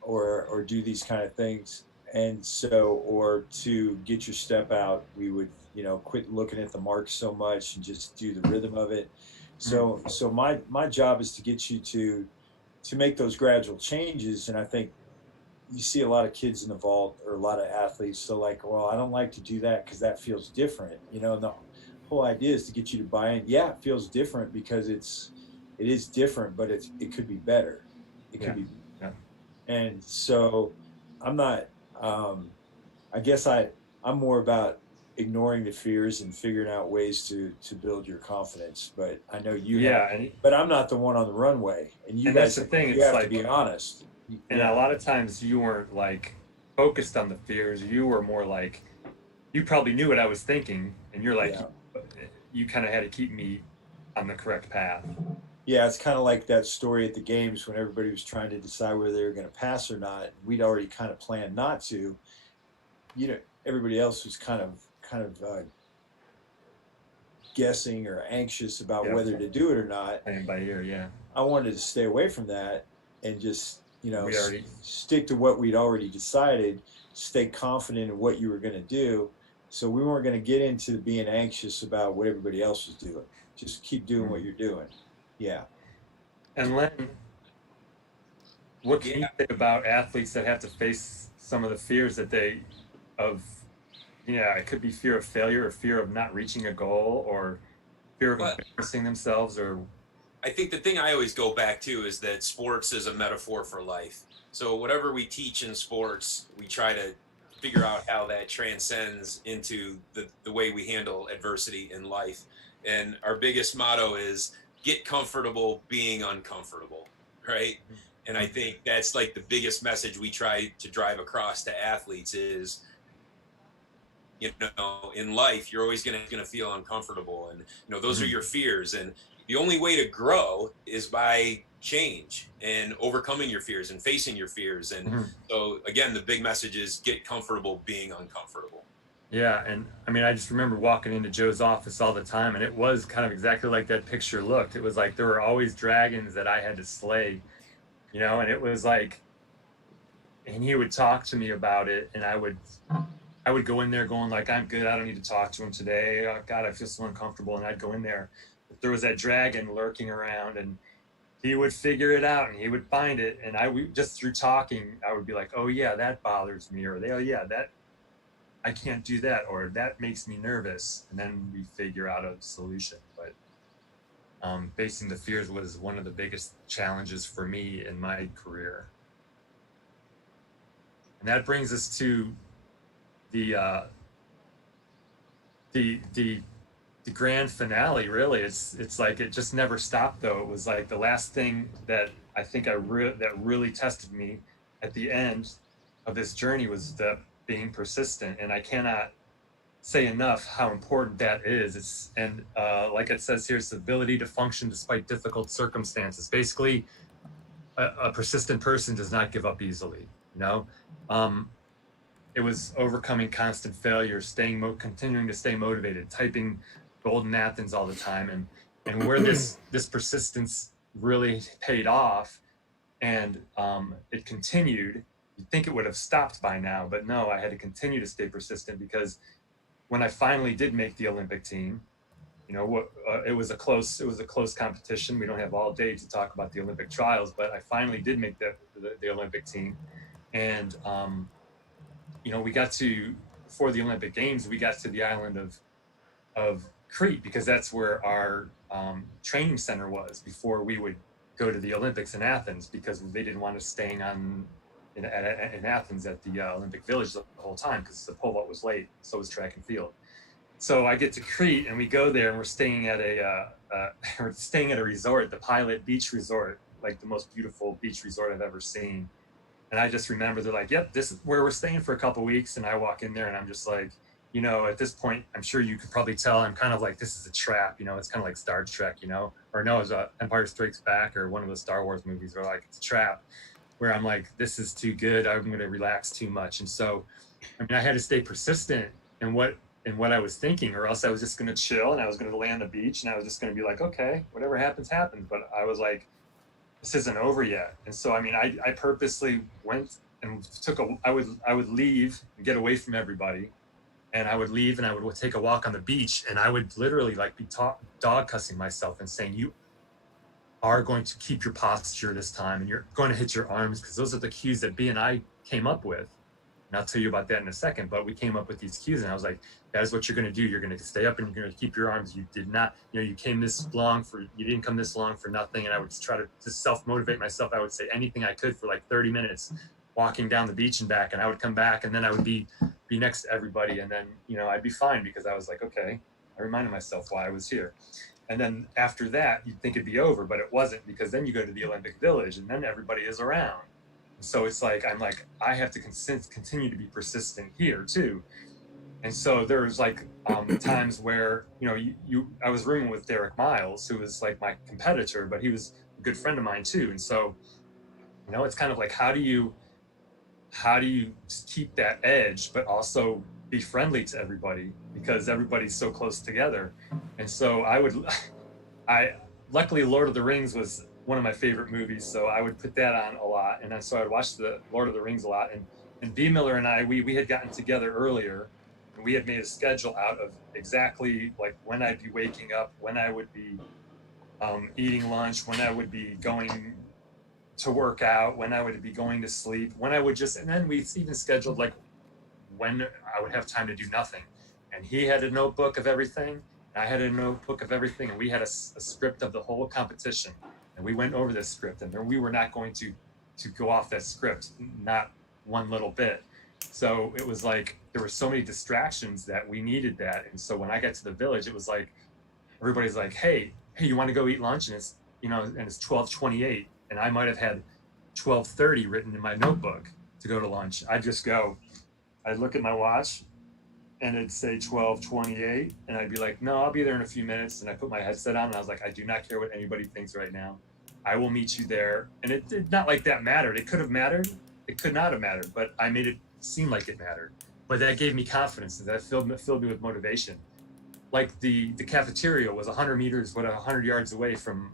or do these kind of things. And so, or to get your step out, we would, quit looking at the mark so much and just do the rhythm of it. So my job is to get you to make those gradual changes. And I think you see a lot of kids in the vault or a lot of athletes. So like, well, I don't like to do that because that feels different, and the whole idea is to get you to buy in. Yeah, it feels different because it is different, but it could be better. It could be. Yeah. And so I'm not, I guess I'm more about ignoring the fears and figuring out ways to build your confidence. But I know you but I'm not the one on the runway, and you guys, that's the thing. You have to be honest. And a lot of times you weren't like focused on the fears. You were more like, you probably knew what I was thinking, and you're like, you kind of had to keep me on the correct path. Yeah, it's kind of like that story at the games when everybody was trying to decide whether they were going to pass or not. We'd already kind of planned not to. Everybody else was kind of guessing or anxious about whether to do it or not. Playing by ear, yeah. I wanted to stay away from that and just you know, We already, stick to what we'd already decided, stay confident in what you were going to do. So we weren't going to get into being anxious about what everybody else was doing. Just keep doing what you're doing. Yeah. and Len, what can you Yeah. say about athletes that have to face some of the fears that they, of, yeah, it could be fear of failure or fear of not reaching a goal or fear of But embarrassing themselves or, I think the thing I always go back to is that sports is a metaphor for life. So whatever we teach in sports, we try to figure out how that transcends into the way we handle adversity in life. And our biggest motto is get comfortable being uncomfortable, right? And I think that's like the biggest message we try to drive across to athletes is, you know, in life you're always gonna feel uncomfortable, and you know those are your fears, and the only way to grow is by change and overcoming your fears and facing your fears. And so again, the big message is get comfortable being uncomfortable. yeah. And I mean, I just remember walking into Joe's office all the time, and it was kind of exactly like that picture looked. It was like there were always dragons that I had to slay, you know, and it was like, and he would talk to me about it, and I would go in there going like, I'm good. I don't need to talk to him today. Oh, God, I feel so uncomfortable. And I'd go in there. But there was that dragon lurking around, and he would figure it out and he would find it. And just through talking, I would be like, oh yeah, that bothers me. Or oh yeah, that I can't do that. Or that makes me nervous. And then we figure out a solution. But facing the fears was one of the biggest challenges for me in my career. And that brings us to the grand finale. Really, it's like it just never stopped. Though it was like the last thing that I think that really tested me at the end of this journey was the being persistent. And I cannot say enough how important that is. It's and like it says here, it's the ability to function despite difficult circumstances. Basically, a persistent person does not give up easily. You know. It was overcoming constant failure, continuing to stay motivated, typing golden Athens all the time, and where this persistence really paid off, and it continued. You'd think it would have stopped by now, but no, I had to continue to stay persistent because when I finally did make the Olympic team, you know, it was a close competition. We don't have all day to talk about the Olympic trials, but I finally did make the Olympic team, and you know, we got to, before the Olympic Games, we got to the island of Crete because that's where our training center was before we would go to the Olympics in Athens, because they didn't want us staying in Athens at the Olympic Village the whole time because the pole vault was late, so was track and field. So I get to Crete and we go there and we're staying at a resort, the Pilot Beach Resort, like the most beautiful beach resort I've ever seen. And I just remember they're like, yep, this is where we're staying for a couple of weeks. And I walk in there and I'm just like, you know, at this point, I'm sure you could probably tell I'm kind of like, this is a trap, you know, it's kind of like Star Trek, you know, or no, it's Empire Strikes Back or one of the Star Wars movies where like, it's a trap, where I'm like, this is too good. I'm going to relax too much. And so, I mean, I had to stay persistent in what I was thinking, or else I was just going to chill and I was going to lay on the beach and I was just going to be like, okay, whatever happens, happens. But I was like, this isn't over yet. And so, I mean, I purposely went and I would leave and get away from everybody. And I would leave and I would take a walk on the beach and I would literally like be dog cussing myself and saying, you are going to keep your posture this time and you're going to hit your arms, because those are the cues that B and I came up with. And I'll tell you about that in a second, but we came up with these cues and I was like, that is what you're going to do. You're going to stay up and you're going to keep your arms. You did not, you know, you didn't come this long for nothing. And I would try to just self-motivate myself. I would say anything I could for like 30 minutes walking down the beach and back, and I would come back and then I would be next to everybody. And then, you know, I'd be fine because I was like, okay, I reminded myself why I was here. And then after that, you'd think it'd be over, but it wasn't, because then you go to the Olympic Village and then everybody is around. So it's like, I'm like, I have to continue to be persistent here too. And so there was like times where, you know, I was rooming with Derek Miles, who was like my competitor, but he was a good friend of mine too. And so, you know, it's kind of like, how do you keep that edge, but also be friendly to everybody, because everybody's so close together. And so luckily Lord of the Rings was one of my favorite movies. So I would put that on a lot. And then, so I would watch the Lord of the Rings a lot. And Bemiller and I, we had gotten together earlier, and we had made a schedule out of exactly like when I'd be waking up, when I would be eating lunch, when I would be going to work out, when I would be going to sleep, when I would just, and then we even scheduled like when I would have time to do nothing. And he had a notebook of everything, and I had a notebook of everything, and we had a script of the whole competition. And we went over this script, and we were not going to go off that script, not one little bit. So it was like there were so many distractions that we needed that. And so when I got to the village, it was like everybody's like, hey, you want to go eat lunch? And it's, you know, and it's 12:28, and I might have had 12:30 written in my notebook to go to lunch. I'd just go, I'd look at my watch, and it'd say 12:28, and I'd be like, no, I'll be there in a few minutes. And I put my headset on, and I was like, I do not care what anybody thinks right now. I will meet you there. And it did not like that mattered. It could have mattered. It could not have mattered, but I made it seem like it mattered. But that gave me confidence, and that filled me with motivation. Like the cafeteria was 100 meters, 100 yards away from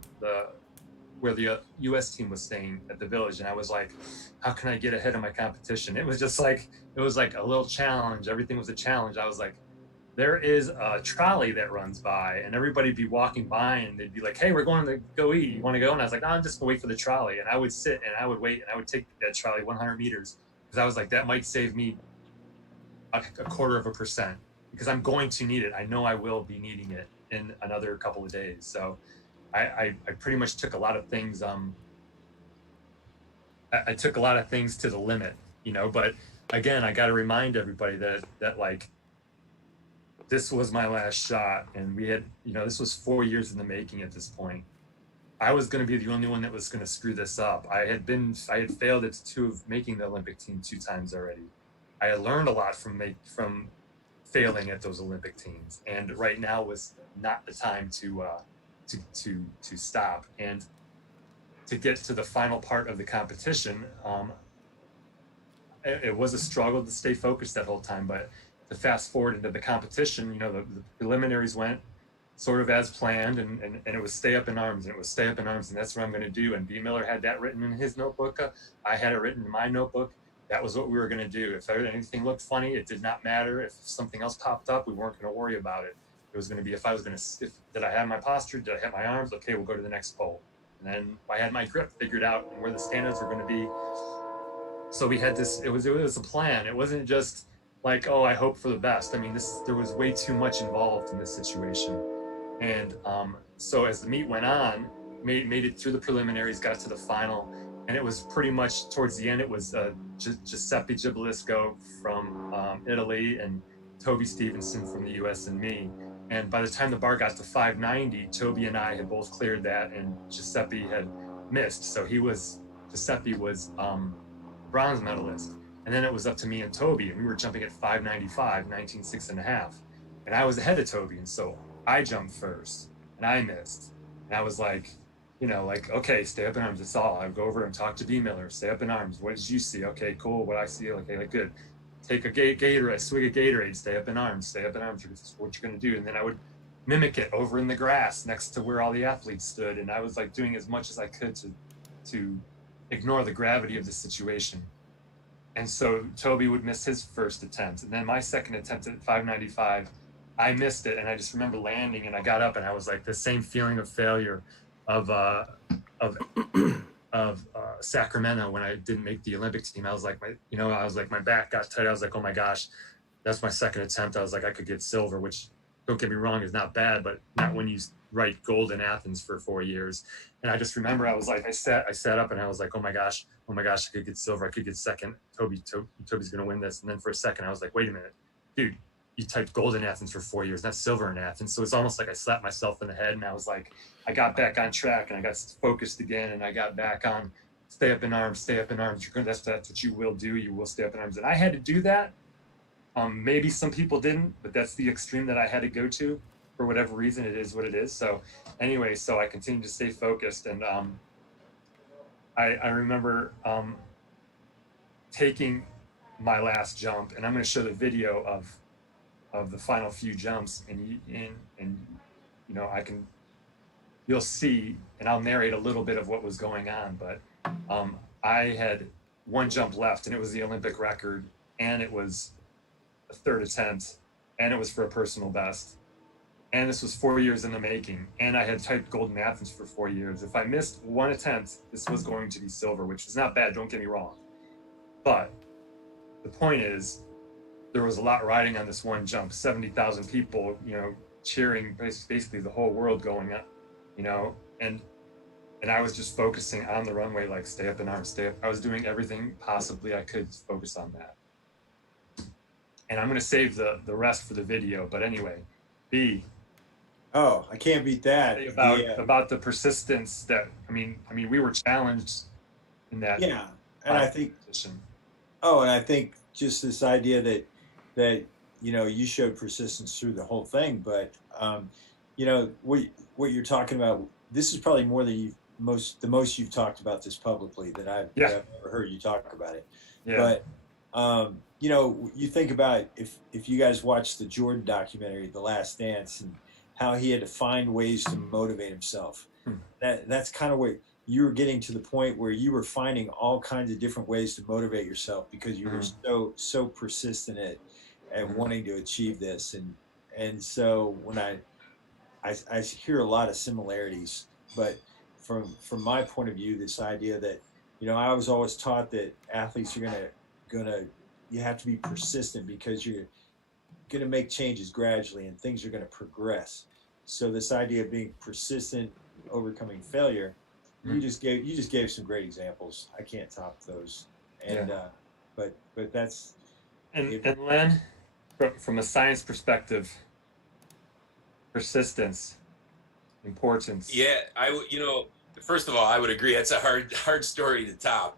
where the U.S. team was staying at the village. And I was like, how can I get ahead of my competition? It was just like, it was like a little challenge. Everything was a challenge. I was like, there is a trolley that runs by, and everybody'd be walking by, and they'd be like, hey, we're going to go eat. You want to go? And I was like, no, I'm just going to wait for the trolley. And I would sit and I would wait, and I would take that trolley 100 meters because I was like, that might save me a 0.25%, because I'm going to need it. I know I will be needing it in another couple of days. So I pretty much took a lot of things. I took a lot of things to the limit, you know, but again, I got to remind everybody that like, this was my last shot, and we had, you know, this was 4 years in the making at this point. I was going to be the only one that was going to screw this up. I had failed at making the Olympic team 2 times already. I had learned a lot from failing at those Olympic teams, and right now was not the time to stop. And to get to the final part of the competition, it was a struggle to stay focused that whole time, but to fast forward into the competition, you know, the preliminaries went sort of as planned, and it was stay up in arms, and that's what I'm going to do. And Bemiller had that written in his notebook. I had it written in my notebook. That was what we were going to do. If anything looked funny, it did not matter. If something else popped up, we weren't going to worry about it. It was going to be did I have my posture? Did I have my arms? Okay, we'll go to the next pole. And then I had my grip figured out and where the standards were going to be. So we had this, it was a plan. It wasn't just like, oh, I hope for the best. I mean, there was way too much involved in this situation. And so as the meet went on, made it through the preliminaries, got to the final, and it was pretty much towards the end, it was Giuseppe Gibilisco from Italy and Toby Stevenson from the US and me. And by the time the bar got to 590, Toby and I had both cleared that, and Giuseppe had missed. So Giuseppe was bronze medalist. And then it was up to me and Toby, and we were jumping at 595, 19.6.5. And I was ahead of Toby, and so I jumped first, and I missed. And I was like, you know, like, okay, stay up in arms, that's all. I would go over and talk to Bemiller, stay up in arms. What did you see? Okay, cool, what I see, okay, like, good. Take a Gatorade, swig of Gatorade, stay up in arms, this is what you're gonna do. And then I would mimic it over in the grass next to where all the athletes stood. And I was like doing as much as I could to ignore the gravity of the situation. And so Toby would miss his first attempt. And then my second attempt at 595, I missed it. And I just remember landing, and I got up, and I was like the same feeling of failure of Sacramento when I didn't make the Olympic team. I was like, my back got tight. I was like, oh my gosh, that's my second attempt. I was like, I could get silver, which, don't get me wrong, is not bad, but not when you write gold in Athens for 4 years. And I just remember I was like, I sat up, and I was like, oh my gosh, I could get silver. I could get second. Toby's going to win this. And then for a second, I was like, wait a minute, dude, you typed gold in Athens for 4 years, not silver in Athens. So it's almost like I slapped myself in the head, and I was like, I got back on track, and I got focused again, and I got back on stay up in arms. That's what you will do. You will stay up in arms. And I had to do that. Maybe some people didn't, but that's the extreme that I had to go to for whatever reason. It is what it is. So anyway, so I continued to stay focused. And I remember taking my last jump, and I'm going to show the video of the final few jumps, and you know, I can you'll see, and I'll narrate a little bit of what was going on, but I had one jump left, and it was the Olympic record, and it was a third attempt, and it was for a personal best. And this was 4 years in the making, and I had typed gold in Athens for 4 years. If I missed one attempt, this was going to be silver, which is not bad, don't get me wrong. But the point is, there was a lot riding on this one jump. 70,000 people, cheering, basically the whole world going up, and I was just focusing on the runway, like stay up in arms, stay up. I was doing everything possibly I could to focus on that. And I'm going to save the rest for the video. But anyway, B. Oh, I can't beat that. About the persistence that, we were challenged in that. Yeah. And I think, position. and I think just this idea that, you showed persistence through the whole thing, but, what you're talking about, this is probably more than the most you've talked about this publicly that I've ever heard you talk about it. Yeah. But, you think about if you guys watched the Jordan documentary, The Last Dance, and how he had to find ways to motivate himself. That's kind of what you were getting to, the point where you were finding all kinds of different ways to motivate yourself because you were so persistent at wanting to achieve this. And so when I hear a lot of similarities, but from my point of view, this idea that, I was always taught that athletes are you have to be persistent because you're going to make changes gradually and things are going to progress. So this idea of being persistent, overcoming failure, you just gave some great examples. I can't top those. And but that's and Len, from a science perspective, persistence, importance. Yeah, first of all, I would agree. That's a hard story to top.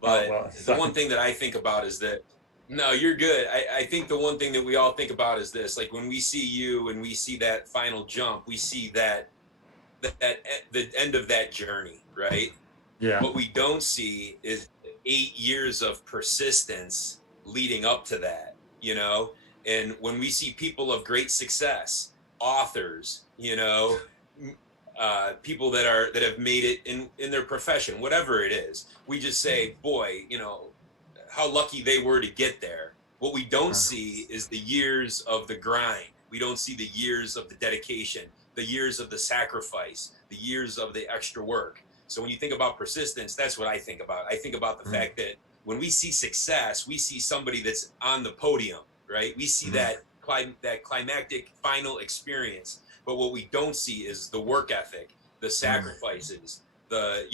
But the one thing that I think about is that, no, you're good. I think the one thing that we all think about is this: like when we see you and we see that final jump, we see that the end of that journey, right? Yeah. What we don't see is 8 years of persistence leading up to that, And when we see people of great success, authors, people that have made it in their profession, whatever it is, we just say, boy, how lucky they were to get there. What we don't see is the years of the grind. We don't see the years of the dedication, the years of the sacrifice, the years of the extra work. So when you think about persistence, that's what I think about. I think about the fact that when we see success, we see somebody that's on the podium, right? We see that climactic final experience. But what we don't see is the work ethic, the sacrifices, the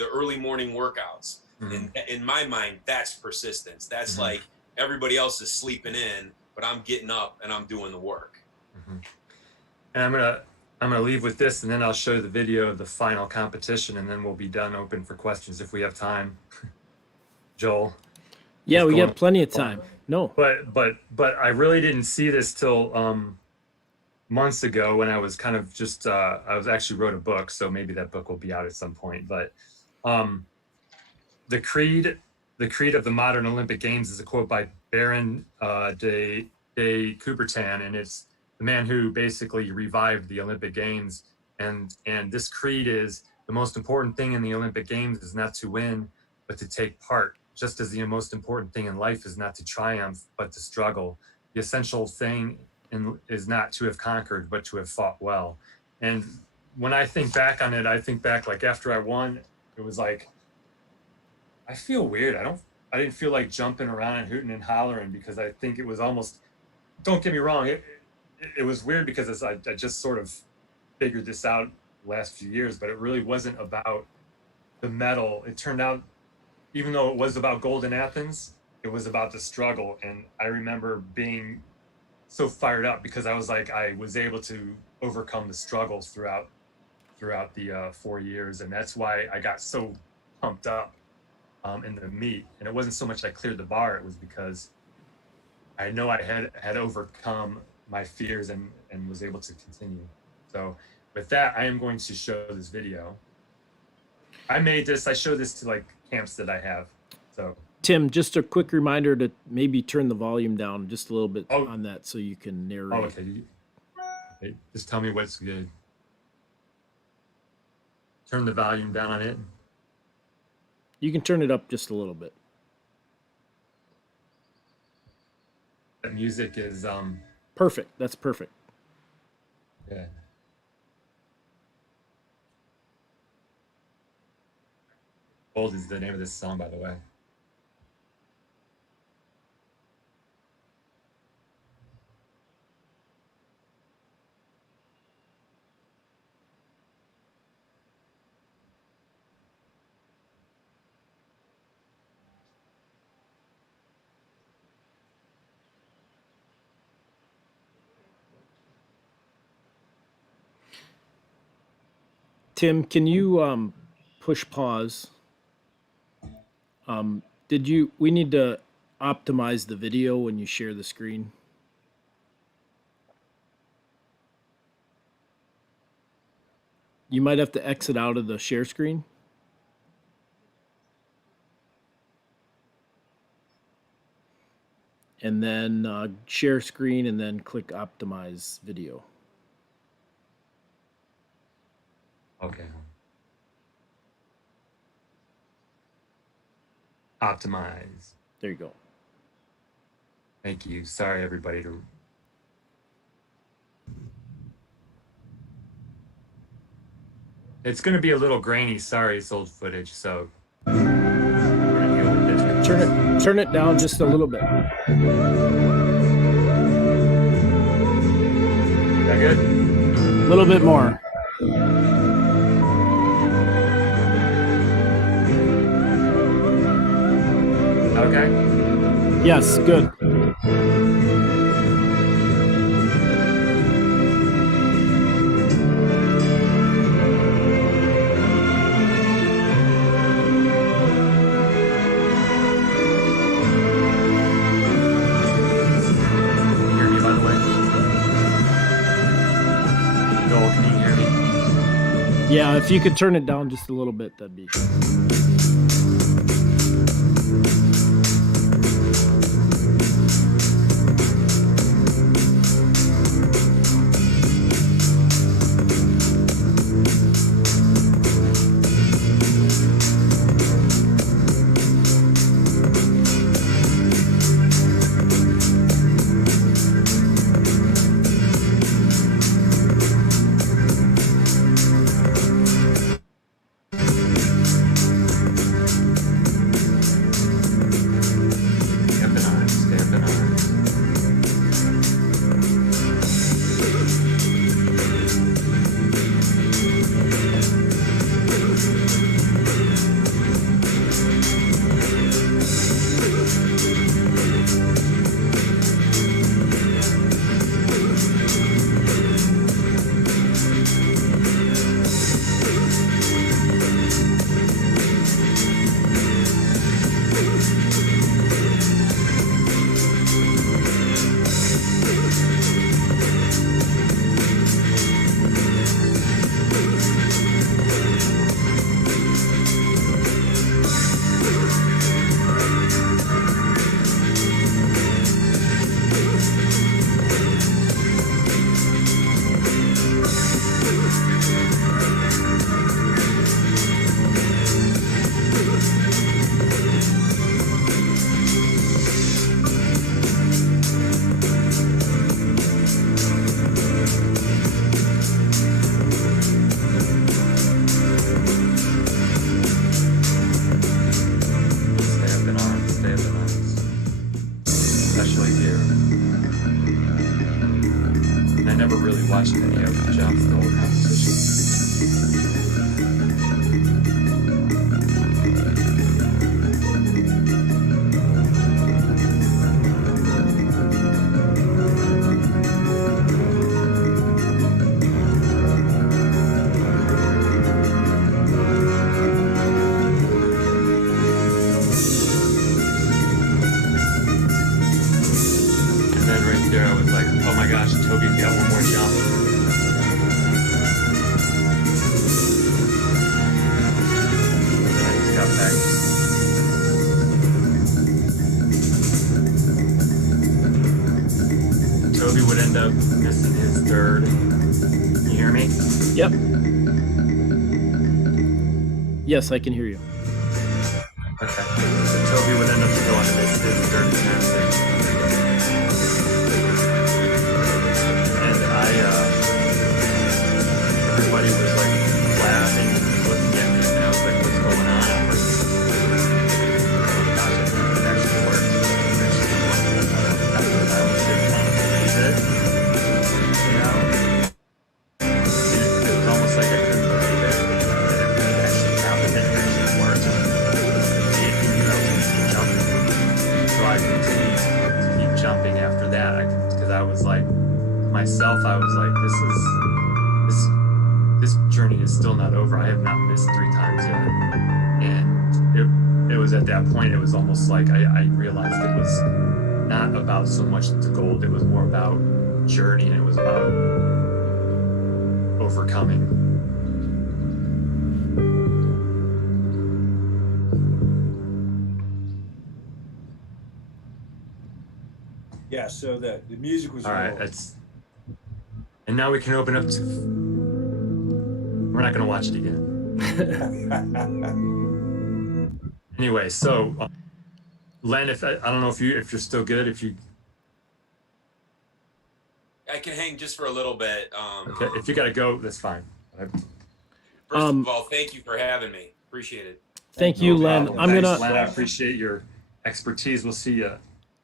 early morning workouts. In my mind, that's persistence. That's like everybody else is sleeping in, but I'm getting up and I'm doing the work. And I'm gonna leave with this, and then I'll show the video of the final competition, and then we'll be done, open for questions if we have time. Joel. Yeah, we got plenty of time. No. But I really didn't see this till months ago when I was kind of just I was actually wrote a book, so maybe that book will be out at some point. But the creed of the modern Olympic Games is a quote by Baron de Coubertin, and it's the man who basically revived the Olympic Games. And this creed is: the most important thing in the Olympic Games is not to win, but to take part. Just as the most important thing in life is not to triumph, but to struggle. The essential thing is not to have conquered, but to have fought well. And when I think back on it, I think back like after I won, it was like, I feel weird. I didn't feel like jumping around and hooting and hollering, because I think it was almost, don't get me wrong, it was weird because I just sort of figured this out the last few years, but it really wasn't about the medal. It turned out, even though it was about gold in Athens, it was about the struggle. And I remember being so fired up because I was like, I was able to overcome the struggles throughout the 4 years. And that's why I got so pumped up in the meet. And it wasn't so much I cleared the bar, it was because I know I had overcome my fears and was able to continue. So with that, I am going to show this video. I show this to like camps that I have. So Tim, just a quick reminder to maybe turn the volume down just a little bit on that so you can narrate. Oh, okay. Just tell me what's good. turn the volume down on it. You can turn it up just a little bit. The music is Perfect. That's perfect. yeah. Gold is the name of this song, by the way. Tim, can you push pause? We need to optimize the video when you share the screen. You might have to exit out of the share screen. And then share screen and then click optimize video. Okay. Optimize. There you go. Thank you. Sorry, everybody. It's going to be a little grainy. Sorry, it's old footage, so we're gonna deal with it. Turn it down just a little bit. That good? A little bit more. Okay. Yes, good. Can you hear me, by the way? Joel, can you hear me? Yeah, if you could turn it down just a little bit, that'd be. Watched any of the jumps the whole competition. And then right there I was like, oh my gosh, Toby's got one more jump. Toby would end up missing his third. Can you hear me? Yep. Yes, I can hear you. Okay. So Toby would end up going to this third gymnastics. And everybody was like laughing and looking at me, and I was like, what's going on? I'm like, oh gosh, it actually worked. It actually worked. I didn't believe it, you know? It was almost like I couldn't believe it. That it actually happened, and it actually worked. So I continued to keep jumping after that, because I was like, myself, I was like, this journey is still not over. I have not missed 3 times yet. And it was at that point, it was almost like I realized it was not about so much the gold, it was more about journey, and it was about overcoming. Yeah, so the music was All right, and now we can open up to. We're not going to watch it again. Anyway, so Len, if I don't know if you're still good, if you. I can hang just for a little bit. Okay, if you got to go, that's fine. First of all, thank you for having me. Appreciate it. Thank you, Len. Thanks, Len, I appreciate your expertise. We'll see you.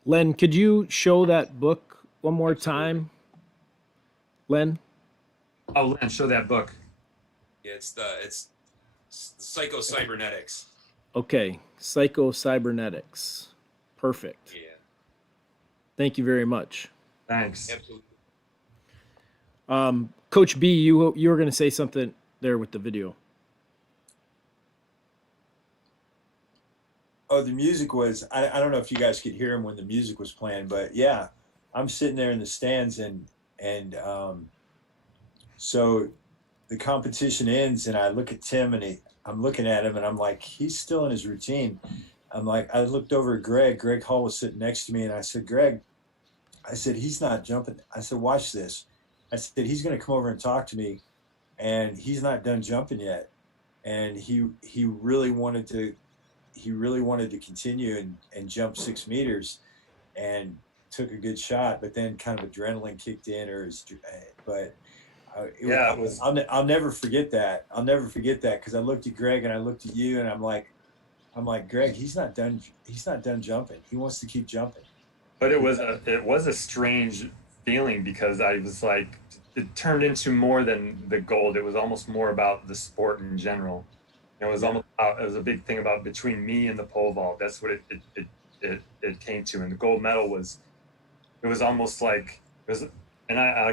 Len, could you show that book one more time? Len? Oh, Len, show that book. Yeah, it's Psycho-Cybernetics. Okay, Psycho-Cybernetics. Perfect. Yeah. Thank you very much. Thanks. Absolutely. Coach B, you were going to say something there with the video. Oh, the music was, I don't know if you guys could hear him when the music was playing, but yeah, I'm sitting there in the stands and so the competition ends and I look at Tim and I'm looking at him and I'm like, he's still in his routine. I'm like, I looked over at Greg Hall was sitting next to me and I said, Greg, I said, he's not jumping. I said, watch this. I said, he's going to come over and talk to me and he's not done jumping yet. And he really wanted to continue and jump 6 meters and took a good shot, but then kind of adrenaline kicked in I'll never forget that. I'll never forget that because I looked at Greg and I looked at you and I'm like, Greg, he's not done jumping. He wants to keep jumping. But it was a strange feeling because I was like, it turned into more than the gold. It was almost more about the sport in general. It was almost it was a big thing about between me and the pole vault. That's what it came to. And the gold medal was almost like it was. And I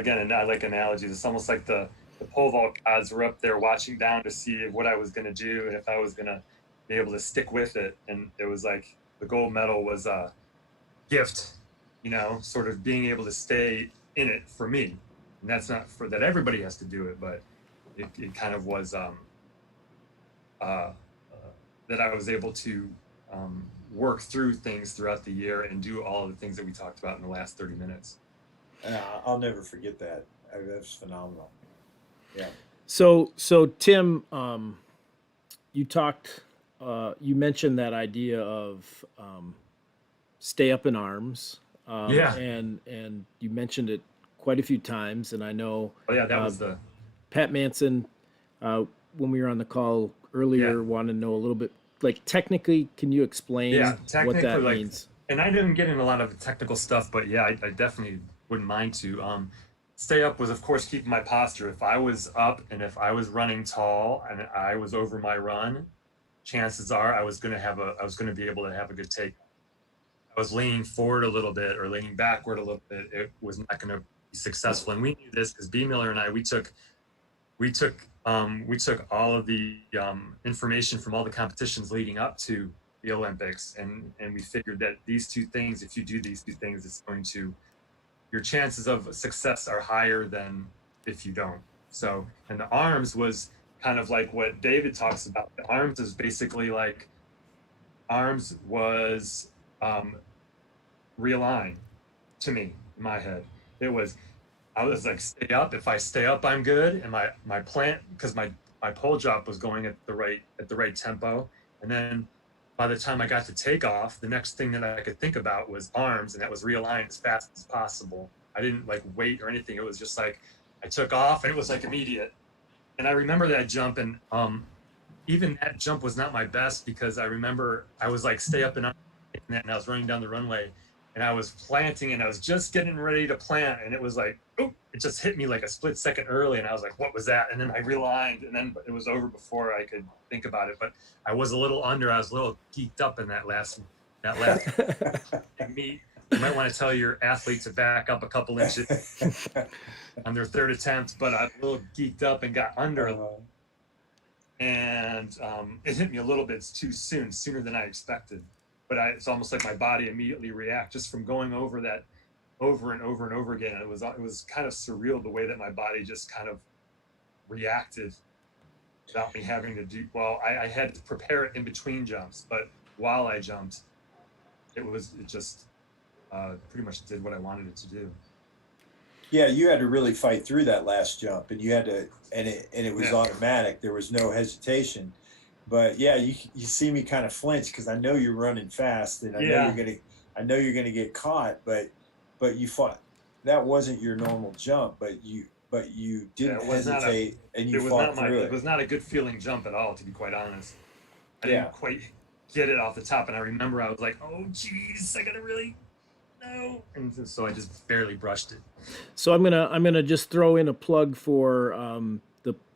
like analogies. It's almost like the pole vault gods were up there watching down to see what I was going to do and if I was going to be able to stick with it. And it was like the gold medal was a gift, sort of being able to stay in it for me. And that's not for that everybody has to do it, but it kind of was that I was able to work through things throughout the year and do all of the things that we talked about in the last 30 minutes. I'll never forget that. That's phenomenal. Yeah. So Tim, you mentioned that idea of stay up in arms. And you mentioned it quite a few times, and I know. Oh yeah, that was the Pat Manson. When we were on the call earlier, wanted to know a little bit. Like technically, can you explain what that means? And I didn't get in a lot of technical stuff, but yeah, I definitely wouldn't mind to. Stay up was, of course, keeping my posture. If I was up and if I was running tall and I was over my run, chances are I was going to be able to have a good take. I was leaning forward a little bit or leaning backward a little bit. It was not going to be successful, and we knew this because Bemiller and I we took all of the information from all the competitions leading up to the Olympics, and we figured that these two things, if you do these two things, it's going to, your chances of success are higher than if you don't. So, and the arms was kind of like what David talks about. The arms is basically like, arms was realign to me in my head. I was like, stay up. If I stay up, I'm good. And my plan, because my pole drop was going at the right tempo. And then by the time I got to takeoff, the next thing that I could think about was arms, and that was realign as fast as possible. I didn't like wait or anything. It was just like I took off, and it was like immediate. And I remember that jump, and even that jump was not my best, because I remember I was like stay up and I was running down the runway, and I was planting, and I was just getting ready to plant, and it was like, oh, it just hit me like a split second early, and I was like, what was that? And then I realigned, and then it was over before I could think about it. But I was a little under. I was a little geeked up in that last meet. You might want to tell your athlete to back up a couple inches on their third attempt, but I was a little geeked up and got under, and it hit me a little bit too soon, sooner than I expected. But it's almost like my body immediately react just from going over that over and over and over again. It was kind of surreal the way that my body just kind of reacted without me having to do. Well, I had to prepare it in between jumps, but while I jumped, it just pretty much did what I wanted it to do. Yeah, you had to really fight through that last jump, and you had to, and it was automatic. There was no hesitation. But yeah, you see me kind of flinch because I know you're running fast, and I know you're gonna get caught. But you fought. That wasn't your normal jump, but you didn't hesitate, and you fought through it. It was not a good feeling jump at all, to be quite honest. I didn't quite get it off the top, and I remember I was like, oh geez, I gotta really. No. And so I just barely brushed it. So I'm gonna just throw in a plug for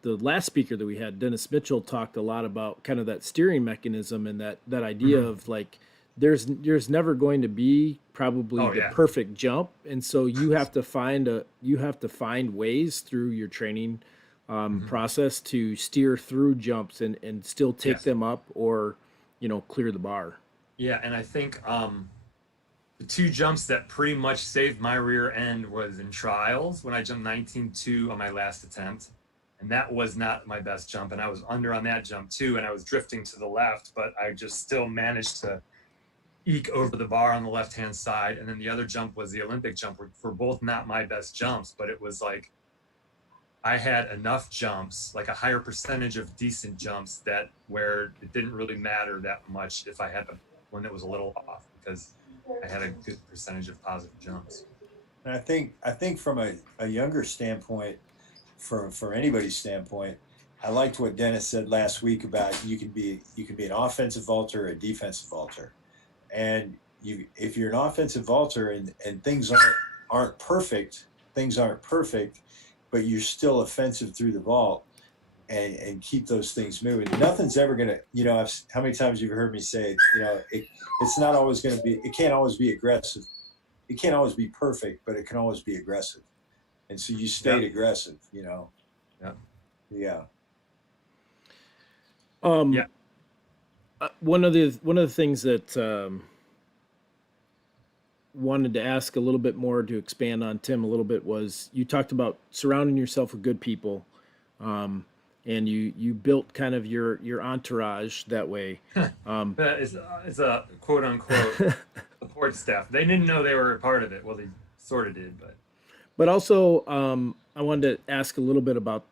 the last speaker that we had. Dennis Mitchell talked a lot about kind of that steering mechanism and that idea of like there's never going to be probably the perfect jump, and so you have to find ways through your training process to steer through jumps and still take them up or clear the bar. Yeah, and I think the two jumps that pretty much saved my rear end was in trials when I jumped 19.2 on my last attempt. And that was not my best jump. And I was under on that jump too. And I was drifting to the left, but I just still managed to eke over the bar on the left-hand side. And then the other jump was the Olympic jump, for both not my best jumps, but it was like, I had enough jumps, like a higher percentage of decent jumps where it didn't really matter that much if I had one that was a little off, because I had a good percentage of positive jumps. And I think from a younger standpoint, for anybody's standpoint, I liked what Dennis said last week about you can be an offensive vaulter or a defensive vaulter, and if you're an offensive vaulter and things aren't perfect, but you're still offensive through the vault and keep those things moving. Nothing's ever gonna, how many times you've heard me say, it's not always gonna be, it can't always be aggressive. It can't always be perfect, but it can always be aggressive. And so you stayed aggressive, Yeah. One of the things that wanted to ask a little bit more, to expand on Tim a little bit, was you talked about surrounding yourself with good people, and you built kind of your entourage that way. It's a quote unquote support staff. They didn't know they were a part of it. Well, they sort of did, but also I wanted to ask a little bit about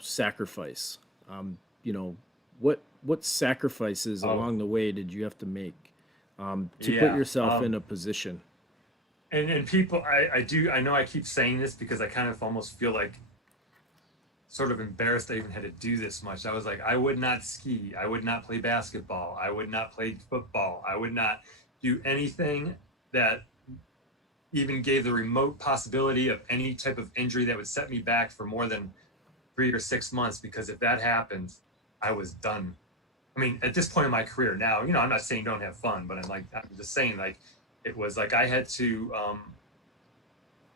sacrifice. What sacrifices along the way did you have to make to put yourself in a position? And people, I know I keep saying this because I kind of almost feel like sort of embarrassed I even had to do this much. I was like, I would not ski. I would not play basketball. I would not play football. I would not do anything that even gave the remote possibility of any type of injury that would set me back for more than 3 or 6 months, because if that happened, I was done. I mean, at this point in my career now, I'm not saying don't have fun, but I'm just saying, like, it was like I had to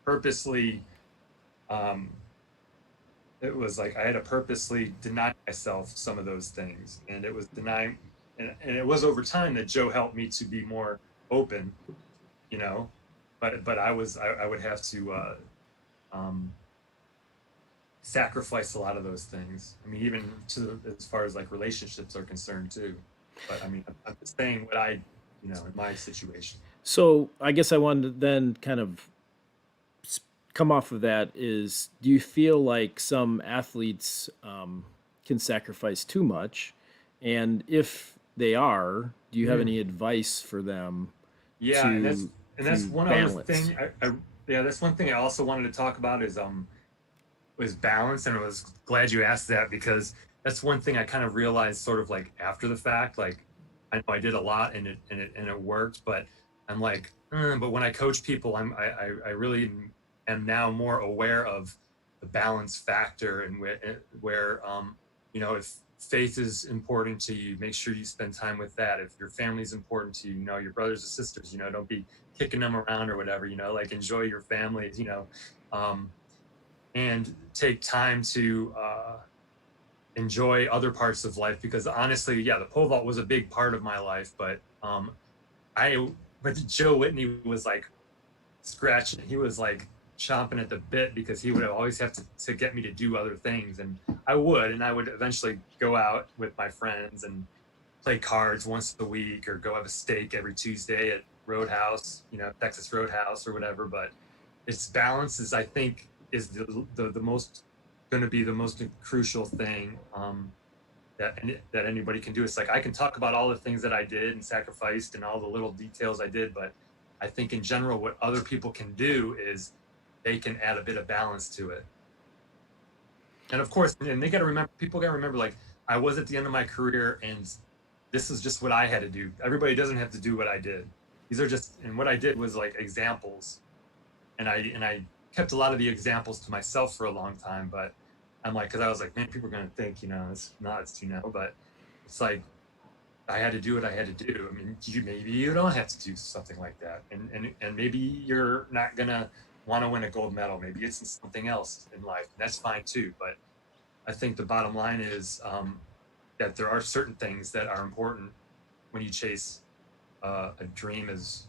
purposely deny myself some of those things, and it was denying, and it was over time that Joe helped me to be more open, but I would have to sacrifice a lot of those things. I mean, even as far as like relationships are concerned too. But I mean, I'm just saying what I, in my situation. So I guess I wanted to then kind of come off of that is, do you feel like some athletes can sacrifice too much, and if they are, do you have any advice for them Yeah, and that's to one other balance? thing. Yeah, that's one thing I also wanted to talk about is was balance, and I was glad you asked that because that's one thing I kind of realized sort of like after the fact. Like I know I did a lot and it worked, but I'm like, but when I coach people, I really am now more aware of the balance factor and where if faith is important to you, make sure you spend time with that. If your family is important to you, your brothers and sisters, don't be kicking them around or whatever, like enjoy your families, um, and take time to enjoy other parts of life because honestly, yeah, the pole vault was a big part of my life, I but Joe Whitney was like scratching, he was like chomping at the bit because he would always have to get me to do other things, and I would eventually go out with my friends and play cards once a week or go have a steak every Tuesday at Roadhouse, Texas Roadhouse or whatever. But its balance is, I think, is the most going to be the most crucial thing that anybody can do. It's like I can talk about all the things that I did and sacrificed and all the little details I did, but I think in general what other people can do is they can add a bit of balance to it. And of course, and they got to remember, people got to remember, like I was at the end of my career, and this is just what I had to do. Everybody doesn't have to do what I did. These are just, and what I did was like examples, and I kept a lot of the examples to myself for a long time, but I'm like, because I was like, man, people are gonna think, it's nuts, but it's like I had to do what I had to do. I mean, maybe you don't have to do something like that, and maybe you're not gonna want to win a gold medal. Maybe it's something else in life. That's fine too. But I think the bottom line is that there are certain things that are important when you chase a dream, as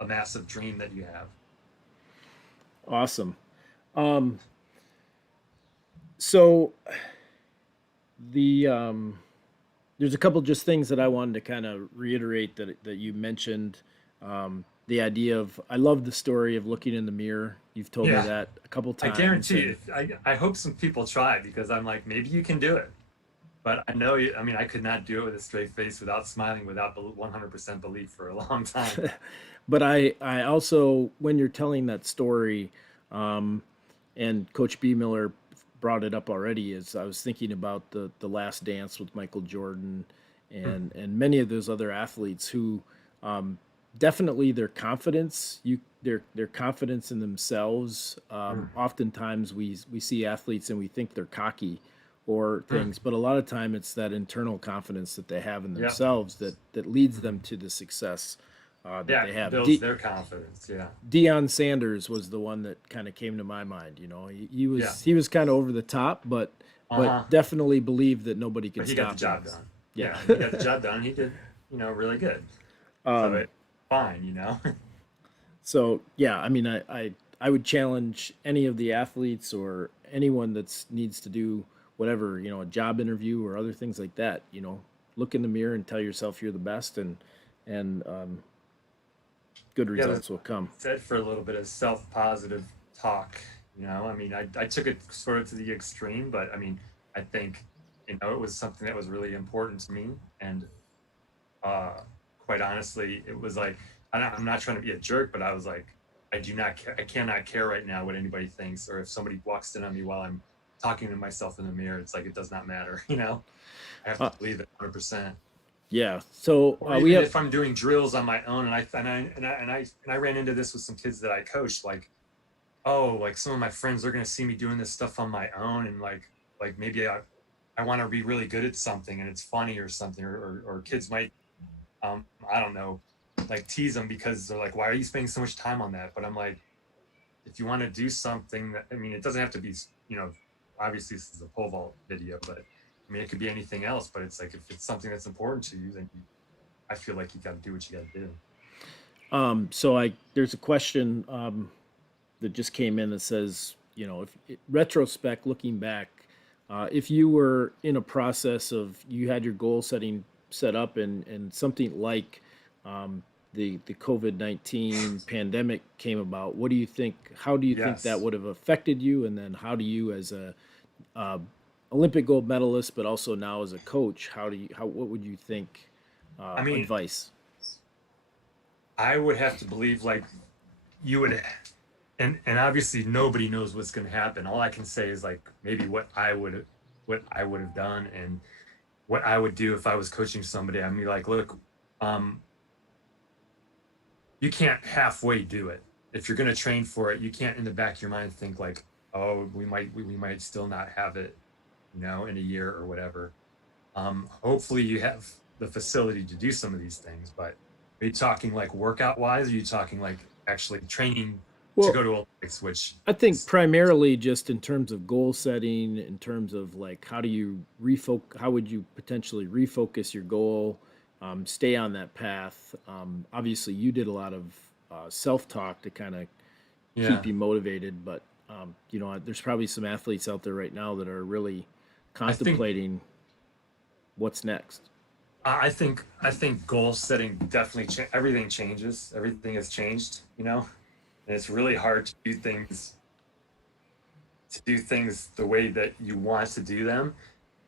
a massive dream that you have. Awesome. So there's a couple just things that I wanted to kind of reiterate that you mentioned. The idea of, I love the story of looking in the mirror. You've told me Yeah. that a couple I times. guarantee you, I hope some people try, because I'm like, maybe you can do it. But I know I mean, I could not do it with a straight face, without smiling, without 100% belief for a long time. But I also, when you're telling that story, and Coach Bemiller brought it up already, is I was thinking about the Last Dance with Michael Jordan and many of those other athletes who definitely their confidence, their confidence in themselves. Oftentimes we see athletes and we think they're cocky or things, but a lot of time it's that internal confidence that they have in Yep. themselves that leads them to the success that they have. Builds their confidence. Yeah. Deion Sanders was the one that kind of came to my mind. He was kind of over the top, but definitely believed that nobody could But he stop got the job him. done. Yeah. He got the job done. He did, really good. So fine. So yeah, I mean, I would challenge any of the athletes or anyone that needs to do whatever, a job interview or other things like that. Look in the mirror and tell yourself you're the best, and good results will come. Said for a little bit of self-positive talk. I mean, I took it sort of to the extreme, but I mean, I think it was something that was really important to me, and quite honestly, it was like, I'm not trying to be a jerk, but I was like, I cannot care right now what anybody thinks, or if somebody walks in on me while I'm talking to myself in the mirror. It's like, it does not matter. I have to believe it 100%. Yeah. So if I'm doing drills on my own, and I ran into this with some kids that I coached, like, like some of my friends are going to see me doing this stuff on my own, and like maybe I want to be really good at something and it's funny or something, or kids might I don't know, like tease them because they're like, why are you spending so much time on that? But I'm like, if you want to do something that, I mean, it doesn't have to be, obviously this is a pole vault video, but I mean, it could be anything else. But it's like, if it's something that's important to you, then I feel like you got to do what you got to do. So there's a question that just came in that says, if retrospect, looking back, if you were in a process of, you had your goal setting set up and something like the COVID-19 pandemic came about, what do you think? How do you think that would have affected you? And then how do you, as a Olympic gold medalist, but also now as a coach, what would you think, I mean, advice? I would have to believe like you would, and obviously nobody knows what's going to happen. All I can say is like maybe what I would have done and what I would do if I was coaching somebody. I mean, like, look, um, you can't halfway do it. If you're going to train for it, you can't in the back of your mind think like, oh, we might still not have it, you know, in a year or whatever. Hopefully you have the facility to do some of these things, but are you talking like workout wise? Or are you talking like actually training to Well, go to Olympics, which I think is, primarily just in terms of goal setting, in terms of like how would you potentially refocus your goal, stay on that path. Obviously, you did a lot of self-talk to kind of yeah, keep you motivated, but there's probably some athletes out there right now that are really I think contemplating what's next. I think goal setting definitely everything changes. Everything has changed, you know, and it's really hard to do things the way that you want to do them.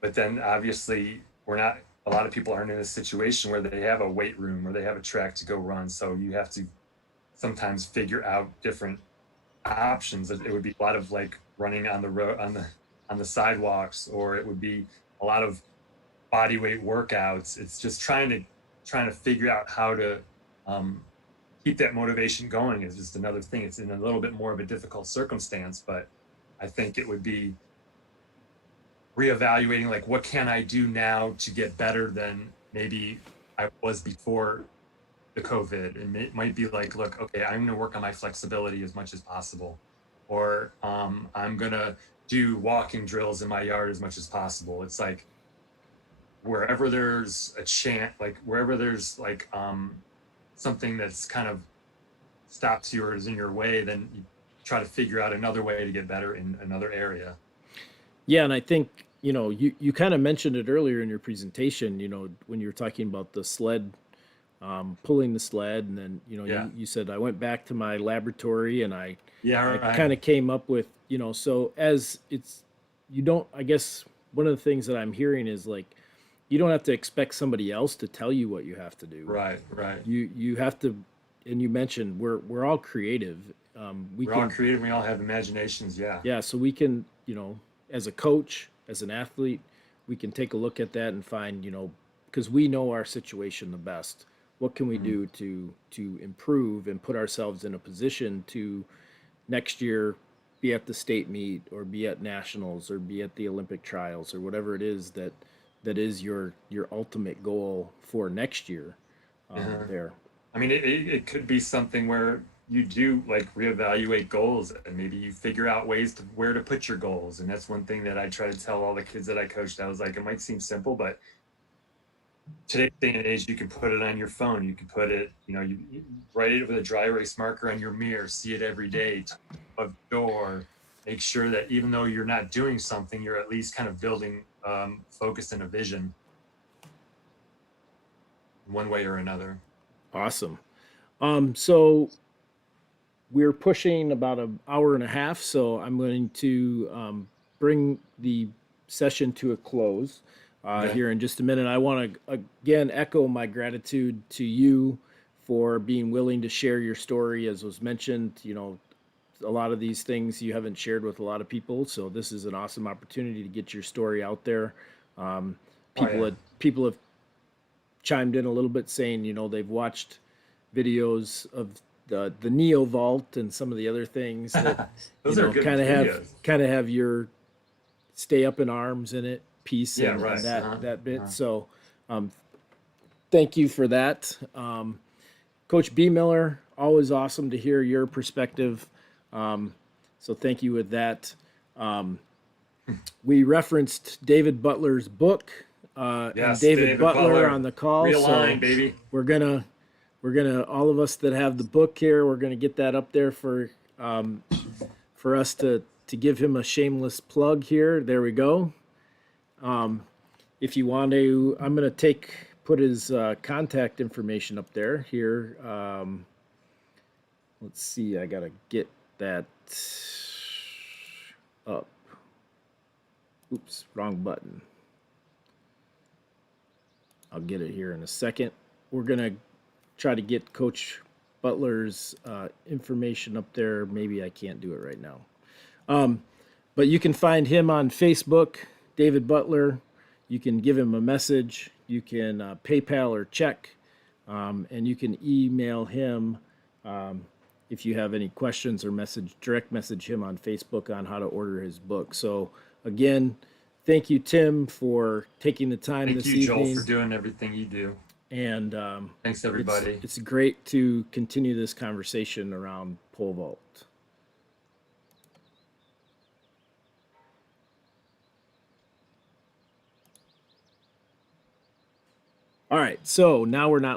But then obviously we're not. A lot of people aren't in a situation where they have a weight room or they have a track to go run. So you have to sometimes figure out different options. It would be a lot of like running on the road on the sidewalks, or it would be a lot of body weight workouts. It's just trying to figure out how to um, keep that motivation going is just another thing. It's in a little bit more of a difficult circumstance, but I think it would be reevaluating like what can I do now to get better than maybe I was before the COVID. And it might be like, look, okay, I'm going to work on my flexibility as much as possible, or I'm going to do walking drills in my yard as much as possible. It's like wherever there's a chance, like wherever there's like something that's kind of stops you or is in your way, then you try to figure out another way to get better in another area. Yeah, and I think you kind of mentioned it earlier in your presentation. When you were talking about the sled, pulling the sled, and then Yeah. you said I went back to my laboratory and Yeah. I Right. kind of came up with so as it's you don't I guess one of the things that I'm hearing is like you don't have to expect somebody else to tell you what you have to do. Right. Right. You have to, and you mentioned we're all creative. We We're all can creative. We all have imaginations. Yeah. Yeah, so we can, as a coach, as an athlete, we can take a look at that and find, because we know our situation the best. What can we Mhm. do to improve and put ourselves in a position to next year be at the state meet or be at nationals or be at the Olympic trials or whatever it is that is your ultimate goal for next year Uh-huh. there. I mean, it could be something where you do like reevaluate goals and maybe you figure out ways to where to put your goals. And that's one thing that I try to tell all the kids that I coached. I was like, it might seem simple, but today's day and age, you can put it on your phone. You can put it, you write it with a dry erase marker on your mirror, see it every day, of door. Make sure that even though you're not doing something, you're at least kind of building focus and a vision one way or another. Awesome. So we're pushing about an hour and a half, so I'm going to bring the session to a close Okay. here in just a minute. I want to again echo my gratitude to you for being willing to share your story. As was mentioned, a lot of these things you haven't shared with a lot of people, so this is an awesome opportunity to get your story out there. Um, Oh, yeah. people have chimed in a little bit saying, they've watched videos of the Neo Vault and some of the other things that Those are good videos. kind of have your stay up in arms in it piece Yeah, and right. that bit. Uh-huh. So thank you for that. Coach Bemiller, always awesome to hear your perspective. So thank you with that. We referenced David Butler's book and Yes, David Butler on the call. Realign, So baby. we're gonna all of us that have the book here, we're gonna get that up there for us to give him a shameless plug here. There we go. If you want to, I'm gonna put his contact information up there here. Let's see, I gotta get that up. Oops, wrong button. I'll get it here in a second. We're going to try to get Coach Butler's information up there. Maybe I can't do it right now. But you can find him on Facebook, David Butler. You can give him a message. You can PayPal or check. And you can email him if you have any questions or direct message him on Facebook on how to order his book. So again, thank you, Tim, for taking the time Thank this you, Joel, evening. for doing everything you do. And Thanks, everybody. It's great to continue this conversation around pole vault. All right, so now we're not